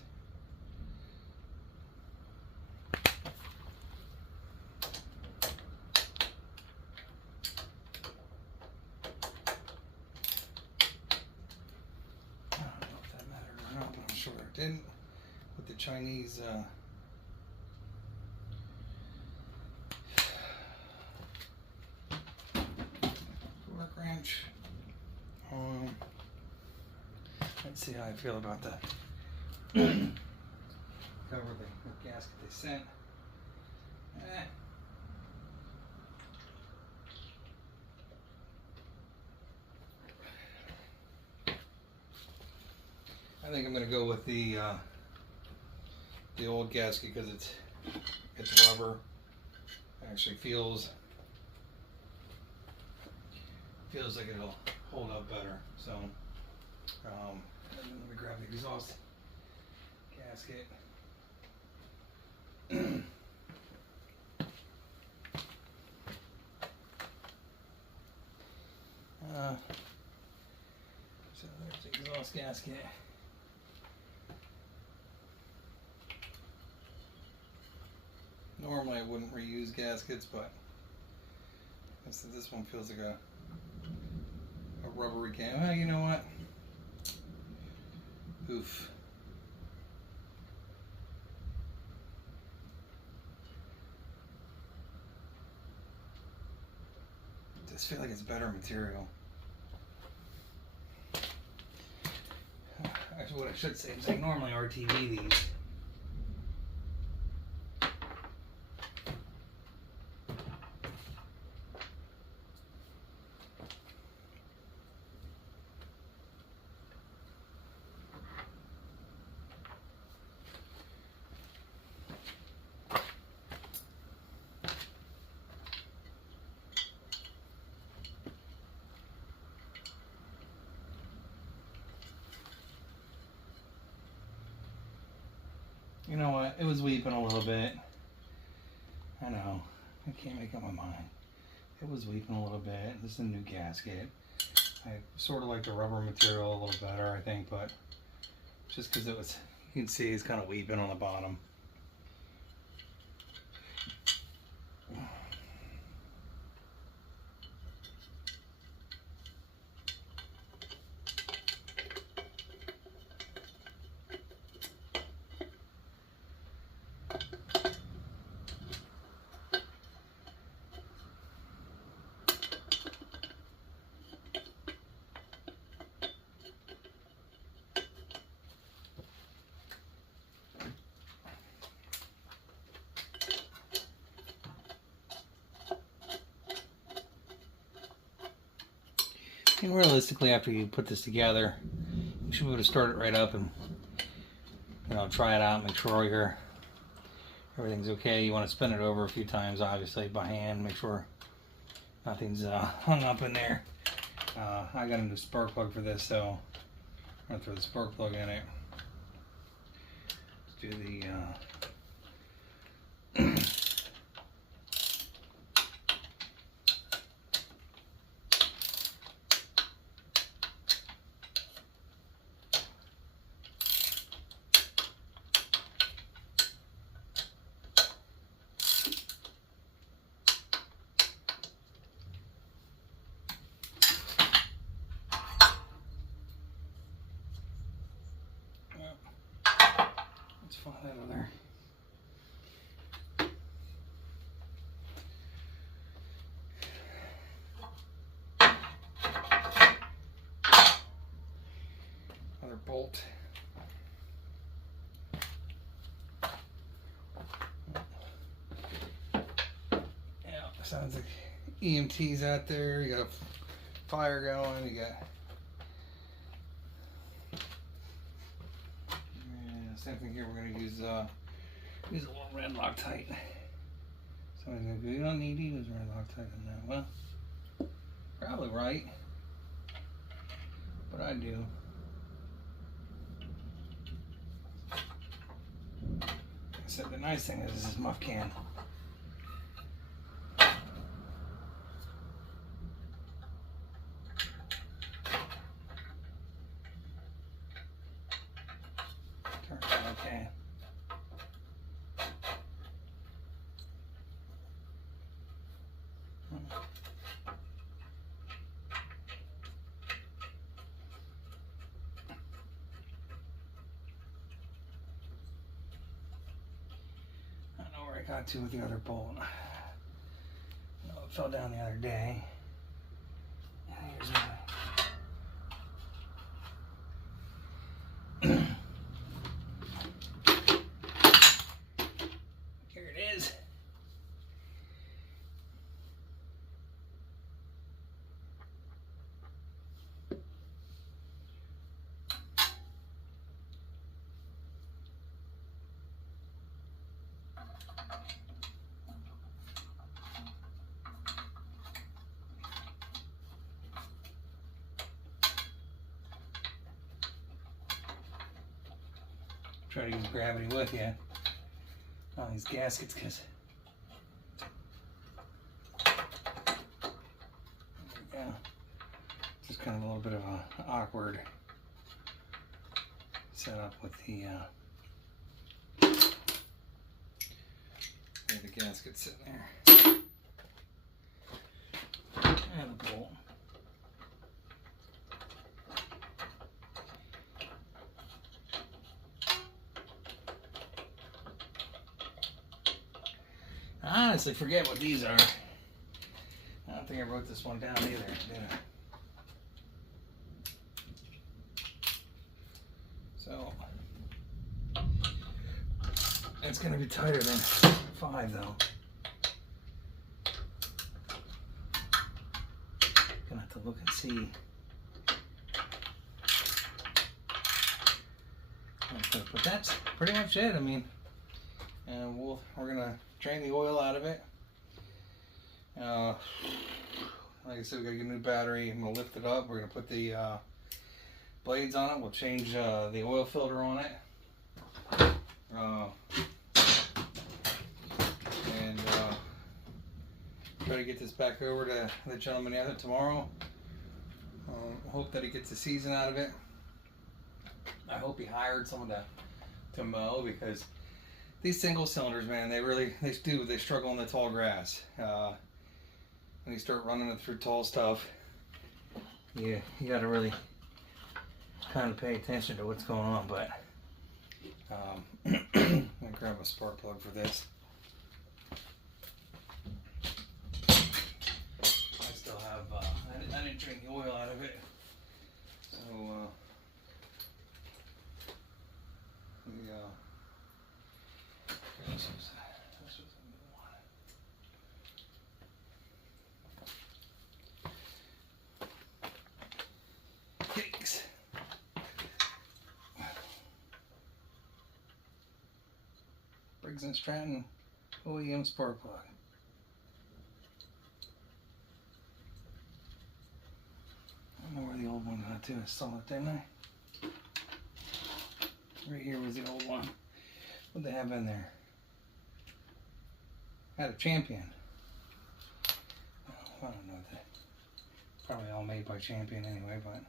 I don't know if that mattered or not, but I'm sure it didn't. With the Chinese work wrench. Let's see how I feel about that. Cover the gasket they sent. I think I'm gonna go with the old gasket because it's rubber. It actually feels like it'll hold up better. So let me grab the exhaust gasket. So there's the exhaust gasket. Normally I wouldn't reuse gaskets, but this one feels like a rubbery can. Well, you know what? Oof. just feel like it's better material. Actually, what I should say is I normally RTV these. You know what? It was weeping a little bit. I know. I can't make up my mind. It was weeping a little bit. This is a new gasket. I sort of like the rubber material a little better, I think, but just because it was, you can see it's kind of weeping on the bottom. And realistically, after you put this together, you should be able to start it right up and, you know, try it out, make sure everything's okay. You want to spin it over a few times, obviously, by hand, make sure nothing's hung up in there. I got a new spark plug for this, so I'm going to throw the spark plug in it. Let's do the let's find that over there. Another bolt. Yeah, sounds like EMT's out there. You got a fire going. You got same thing here. We're gonna use a little red Loctite. Somebody's gonna go, you don't need to use red Loctite in that. Well, probably right, but I do. Like I said, the nice thing is this is muff can. Turns out okay. I don't know where I got to with the other bolt. No, it fell down the other day. And here's my here it is. Try to use gravity with you on these gaskets, because there we go. Just kind of a little bit of a awkward setup with the gasket sitting there and the bolt. I honestly forget what these are. I don't think think I wrote this one down either, did I? So it's gonna be tighter than 5 though. Gonna have to look and see. But that's pretty much it. I mean, we're gonna drain the oil out of it. Like I said, we gotta get a new battery. I'm gonna lift it up. We're gonna put the blades on it. We'll change the oil filter on it. And try to get this back over to the gentleman there tomorrow. Hope that he gets a season out of it. I hope he hired someone to mow, because these single cylinders, man, they struggle in the tall grass. When you start running it through tall stuff, you got to really kind of pay attention to what's going on. But I'm gonna grab a spark plug for this. I still have I didn't drain the oil out of it, so this was a new one. Yikes. Briggs and Stratton OEM spark plug. I don't know where the old one got to. I saw it, didn't I? Right here was the old one. What'd they have in there? Had a Champion. Oh, I don't know. Probably all made by Champion anyway, but.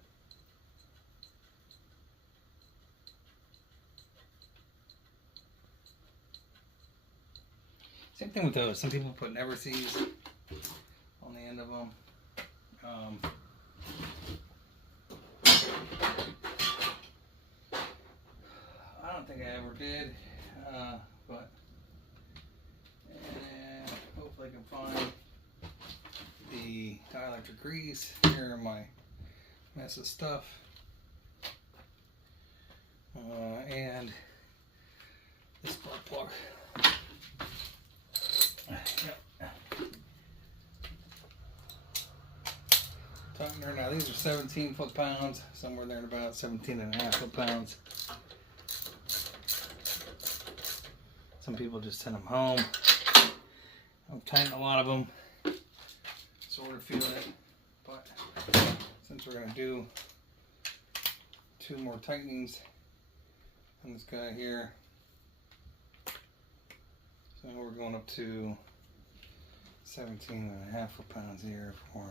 Same thing with those. Some people put never sees on the end of them. I don't think I ever did, but hopefully I can find the dielectric grease. Here are my mess of stuff, and the spark plug. Yep. Tightener. Now these are 17 foot-pounds, somewhere there at about 17 and a half foot-pounds. Some people just send them home. I've tightened a lot of them, sort of feel it, but since we're going to do 2 more tightenings on this guy here, so we're going up to 17 and a half foot-pounds here for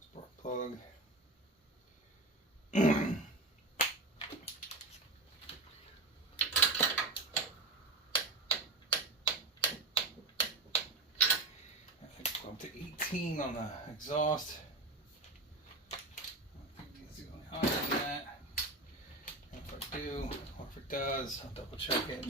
spark plug. Go up to 18 on the exhaust. I think it's going higher than that. And if I do, or if it does, I'll double check it.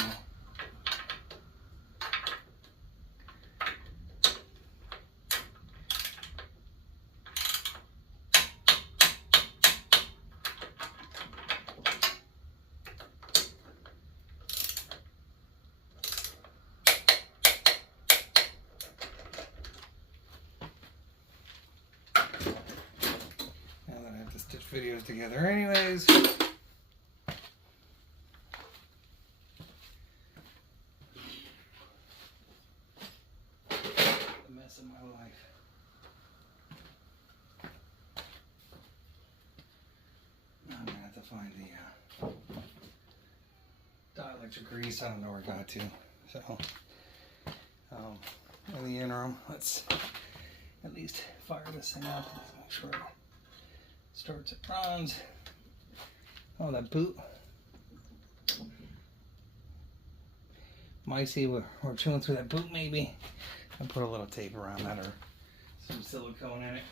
And stitch videos together anyways. The mess of my life. Now I'm gonna have to find the dielectric grease. I don't know where it got to. So in the interim, let's at least fire this thing up. Let's make sure it starts, it runs. Oh, that boot. Might see we're chewing through that boot maybe. I'll put a little tape around that or some silicone in it.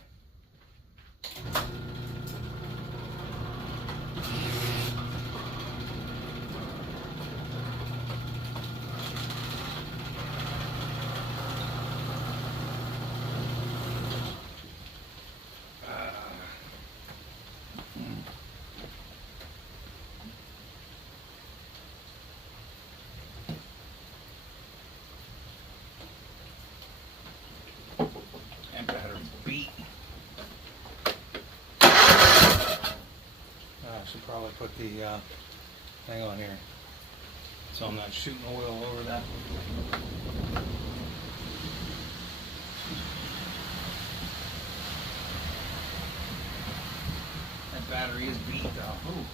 put the thing on here, so I'm not shooting oil over that. That battery is beat though. Ooh.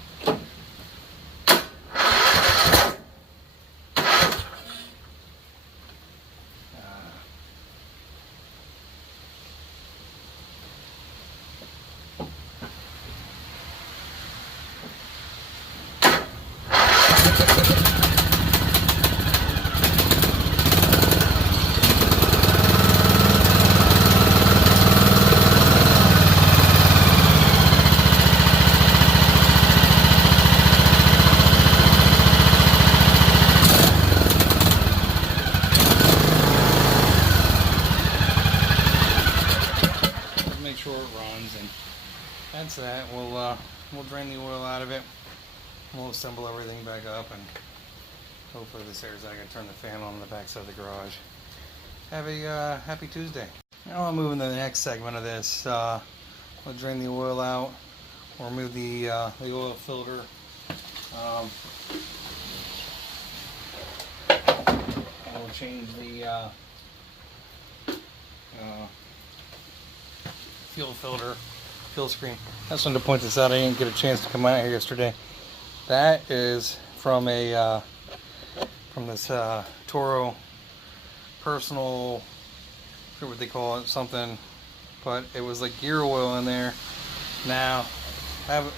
Make sure it runs, and that's that. We'll drain the oil out of it. We'll assemble everything back up, and hopefully this airs. I gotta turn the fan on in the back side of the garage. Have a happy Tuesday. Now I'll move into the next segment of this. We'll drain the oil out. We'll remove the oil filter. And we'll change the fuel filter, fuel screen. I just wanted to point this out. I didn't get a chance to come out here yesterday. That is from a from this Toro personal, I forget what they call it, something, but it was like gear oil in there. Now,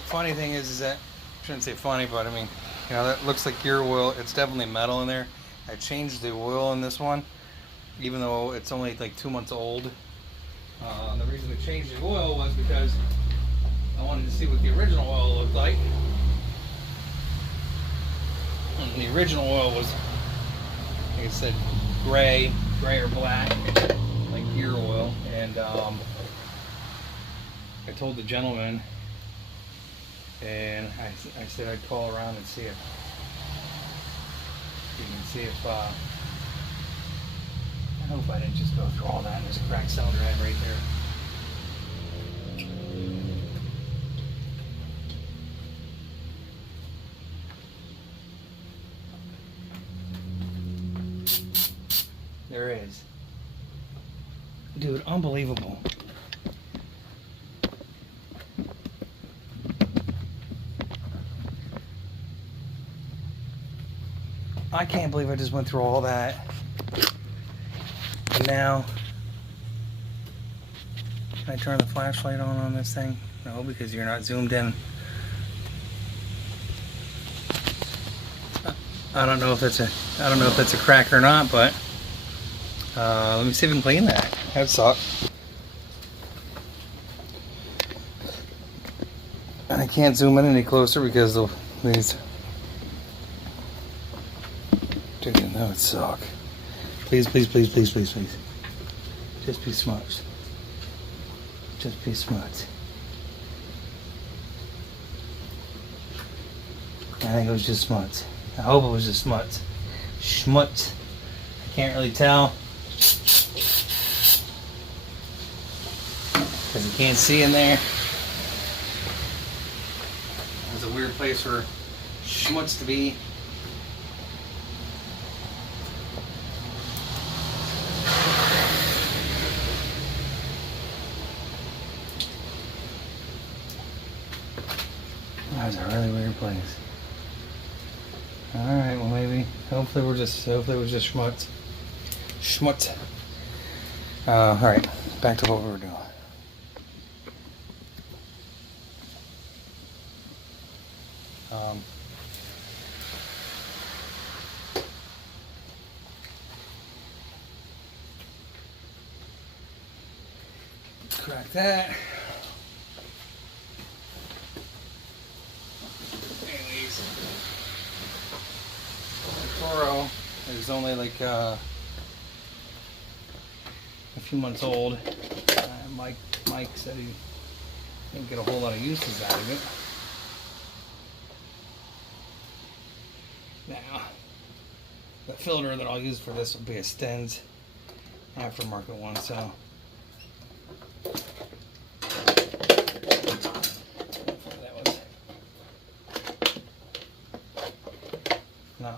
funny thing is that, I shouldn't say funny, but I mean, you know, that looks like gear oil. It's definitely metal in there. I changed the oil in this one, even though it's only like 2 months old. And the reason we changed the oil was because I wanted to see what the original oil looked like. And the original oil was, like I said, gray or black, like gear oil. And I told the gentleman, and I said I'd call around and see if you can see if I hope I didn't just go through all that. There's a cracked cylinder head right there. There is. Dude, unbelievable. I can't believe I just went through all that. And now, can I turn the flashlight on this thing? No, because you're not zoomed in. I don't know if it's a crack or not, but let me see if I can clean that. That sucks. I can't zoom in any closer because of these. Dude, that would suck. Please, please, please, please, please, please. Just be smart. Just be smart. I think it was just smut. I hope it was just smut. Schmut. I can't really tell. Because you can't see in there. It's a weird place for schmutz to be. That was a really weird place. Alright, well maybe. Hopefully it was just schmutz. Schmutz. Alright, back to what we were doing. Crack that. Anyways, the Toro is only like a few months old. Mike said he didn't get a whole lot of uses out of it. Now, the filter that I'll use for this will be a Sten's aftermarket one, so that was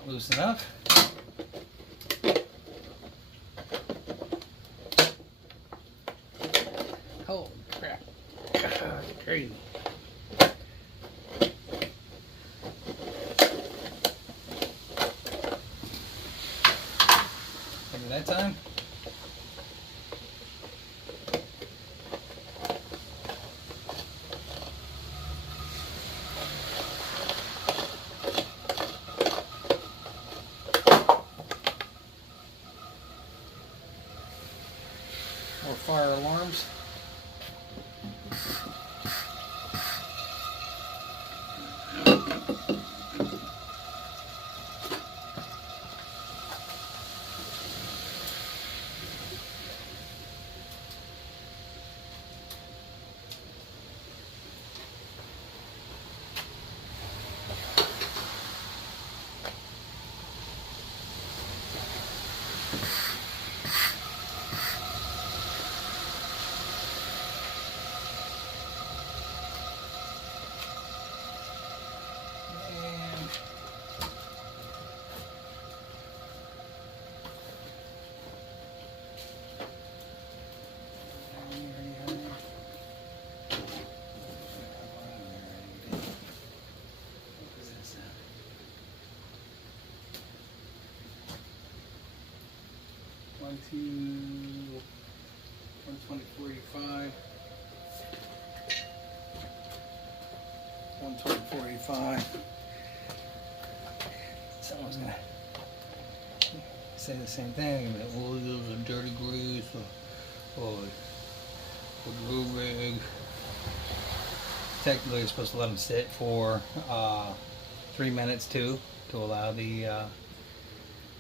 Loosen up. Oh crap. Crazy. Remember that time? More fire alarms. One, two, 124.85. 124.85. Someone's gonna say the same thing. Oh, those are dirty grease or glue rig. Technically, you're supposed to let them sit for 3 minutes too, to allow the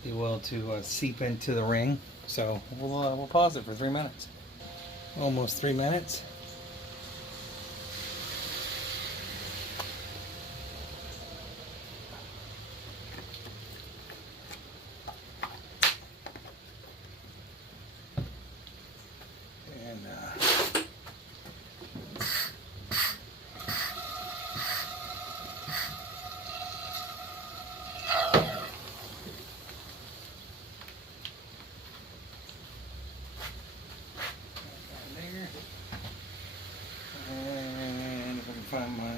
oil to seep into the ring. So we'll pause it for 3 minutes. Almost 3 minutes. And there. And if I can find my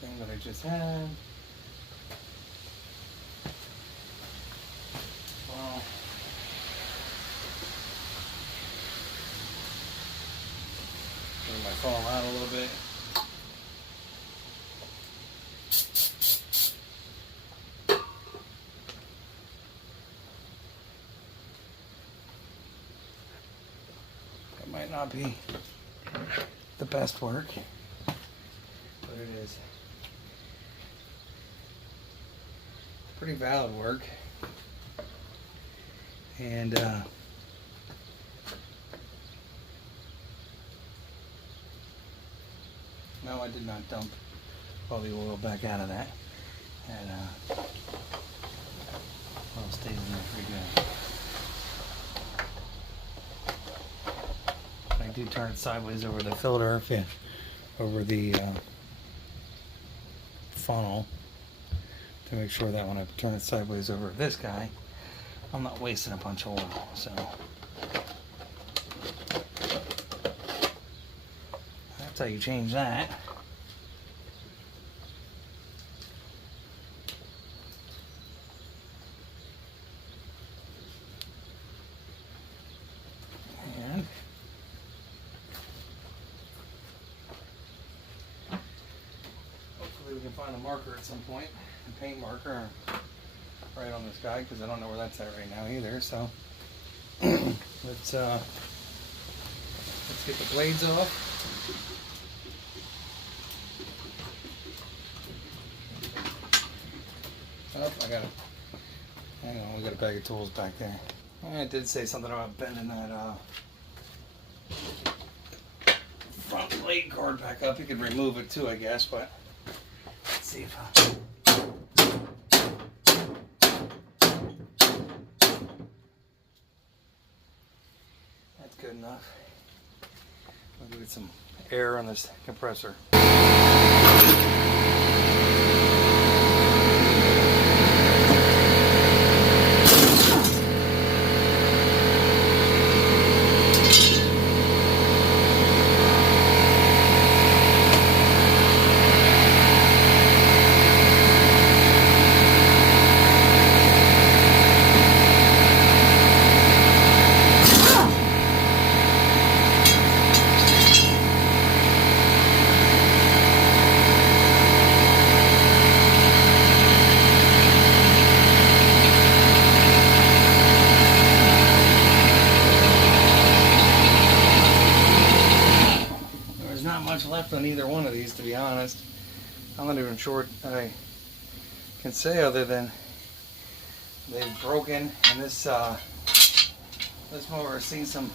thing that I just had. Well, let my fall out a little bit. It might not be the best work, but it is pretty valid work. And no, I did not dump all the oil back out of that. And oil stays in there pretty good. I do turn it sideways over the filter, over the funnel, to make sure that when I turn it sideways over this guy, I'm not wasting a bunch of oil. So that's how you change that. And hopefully we can find a marker at some point, a paint marker right on this guy, because I don't know where that's at right now either. So let's get the blades off. Oh, I got it. Hang on, we got a bag of tools back there. I did say something about bending that front blade guard back up. You could remove it too, I guess, but let's see if that's good enough. Get some air on this compressor. Not much left on either one of these, to be honest. I'm not even sure what I can say other than they've broken, and this mower has seen some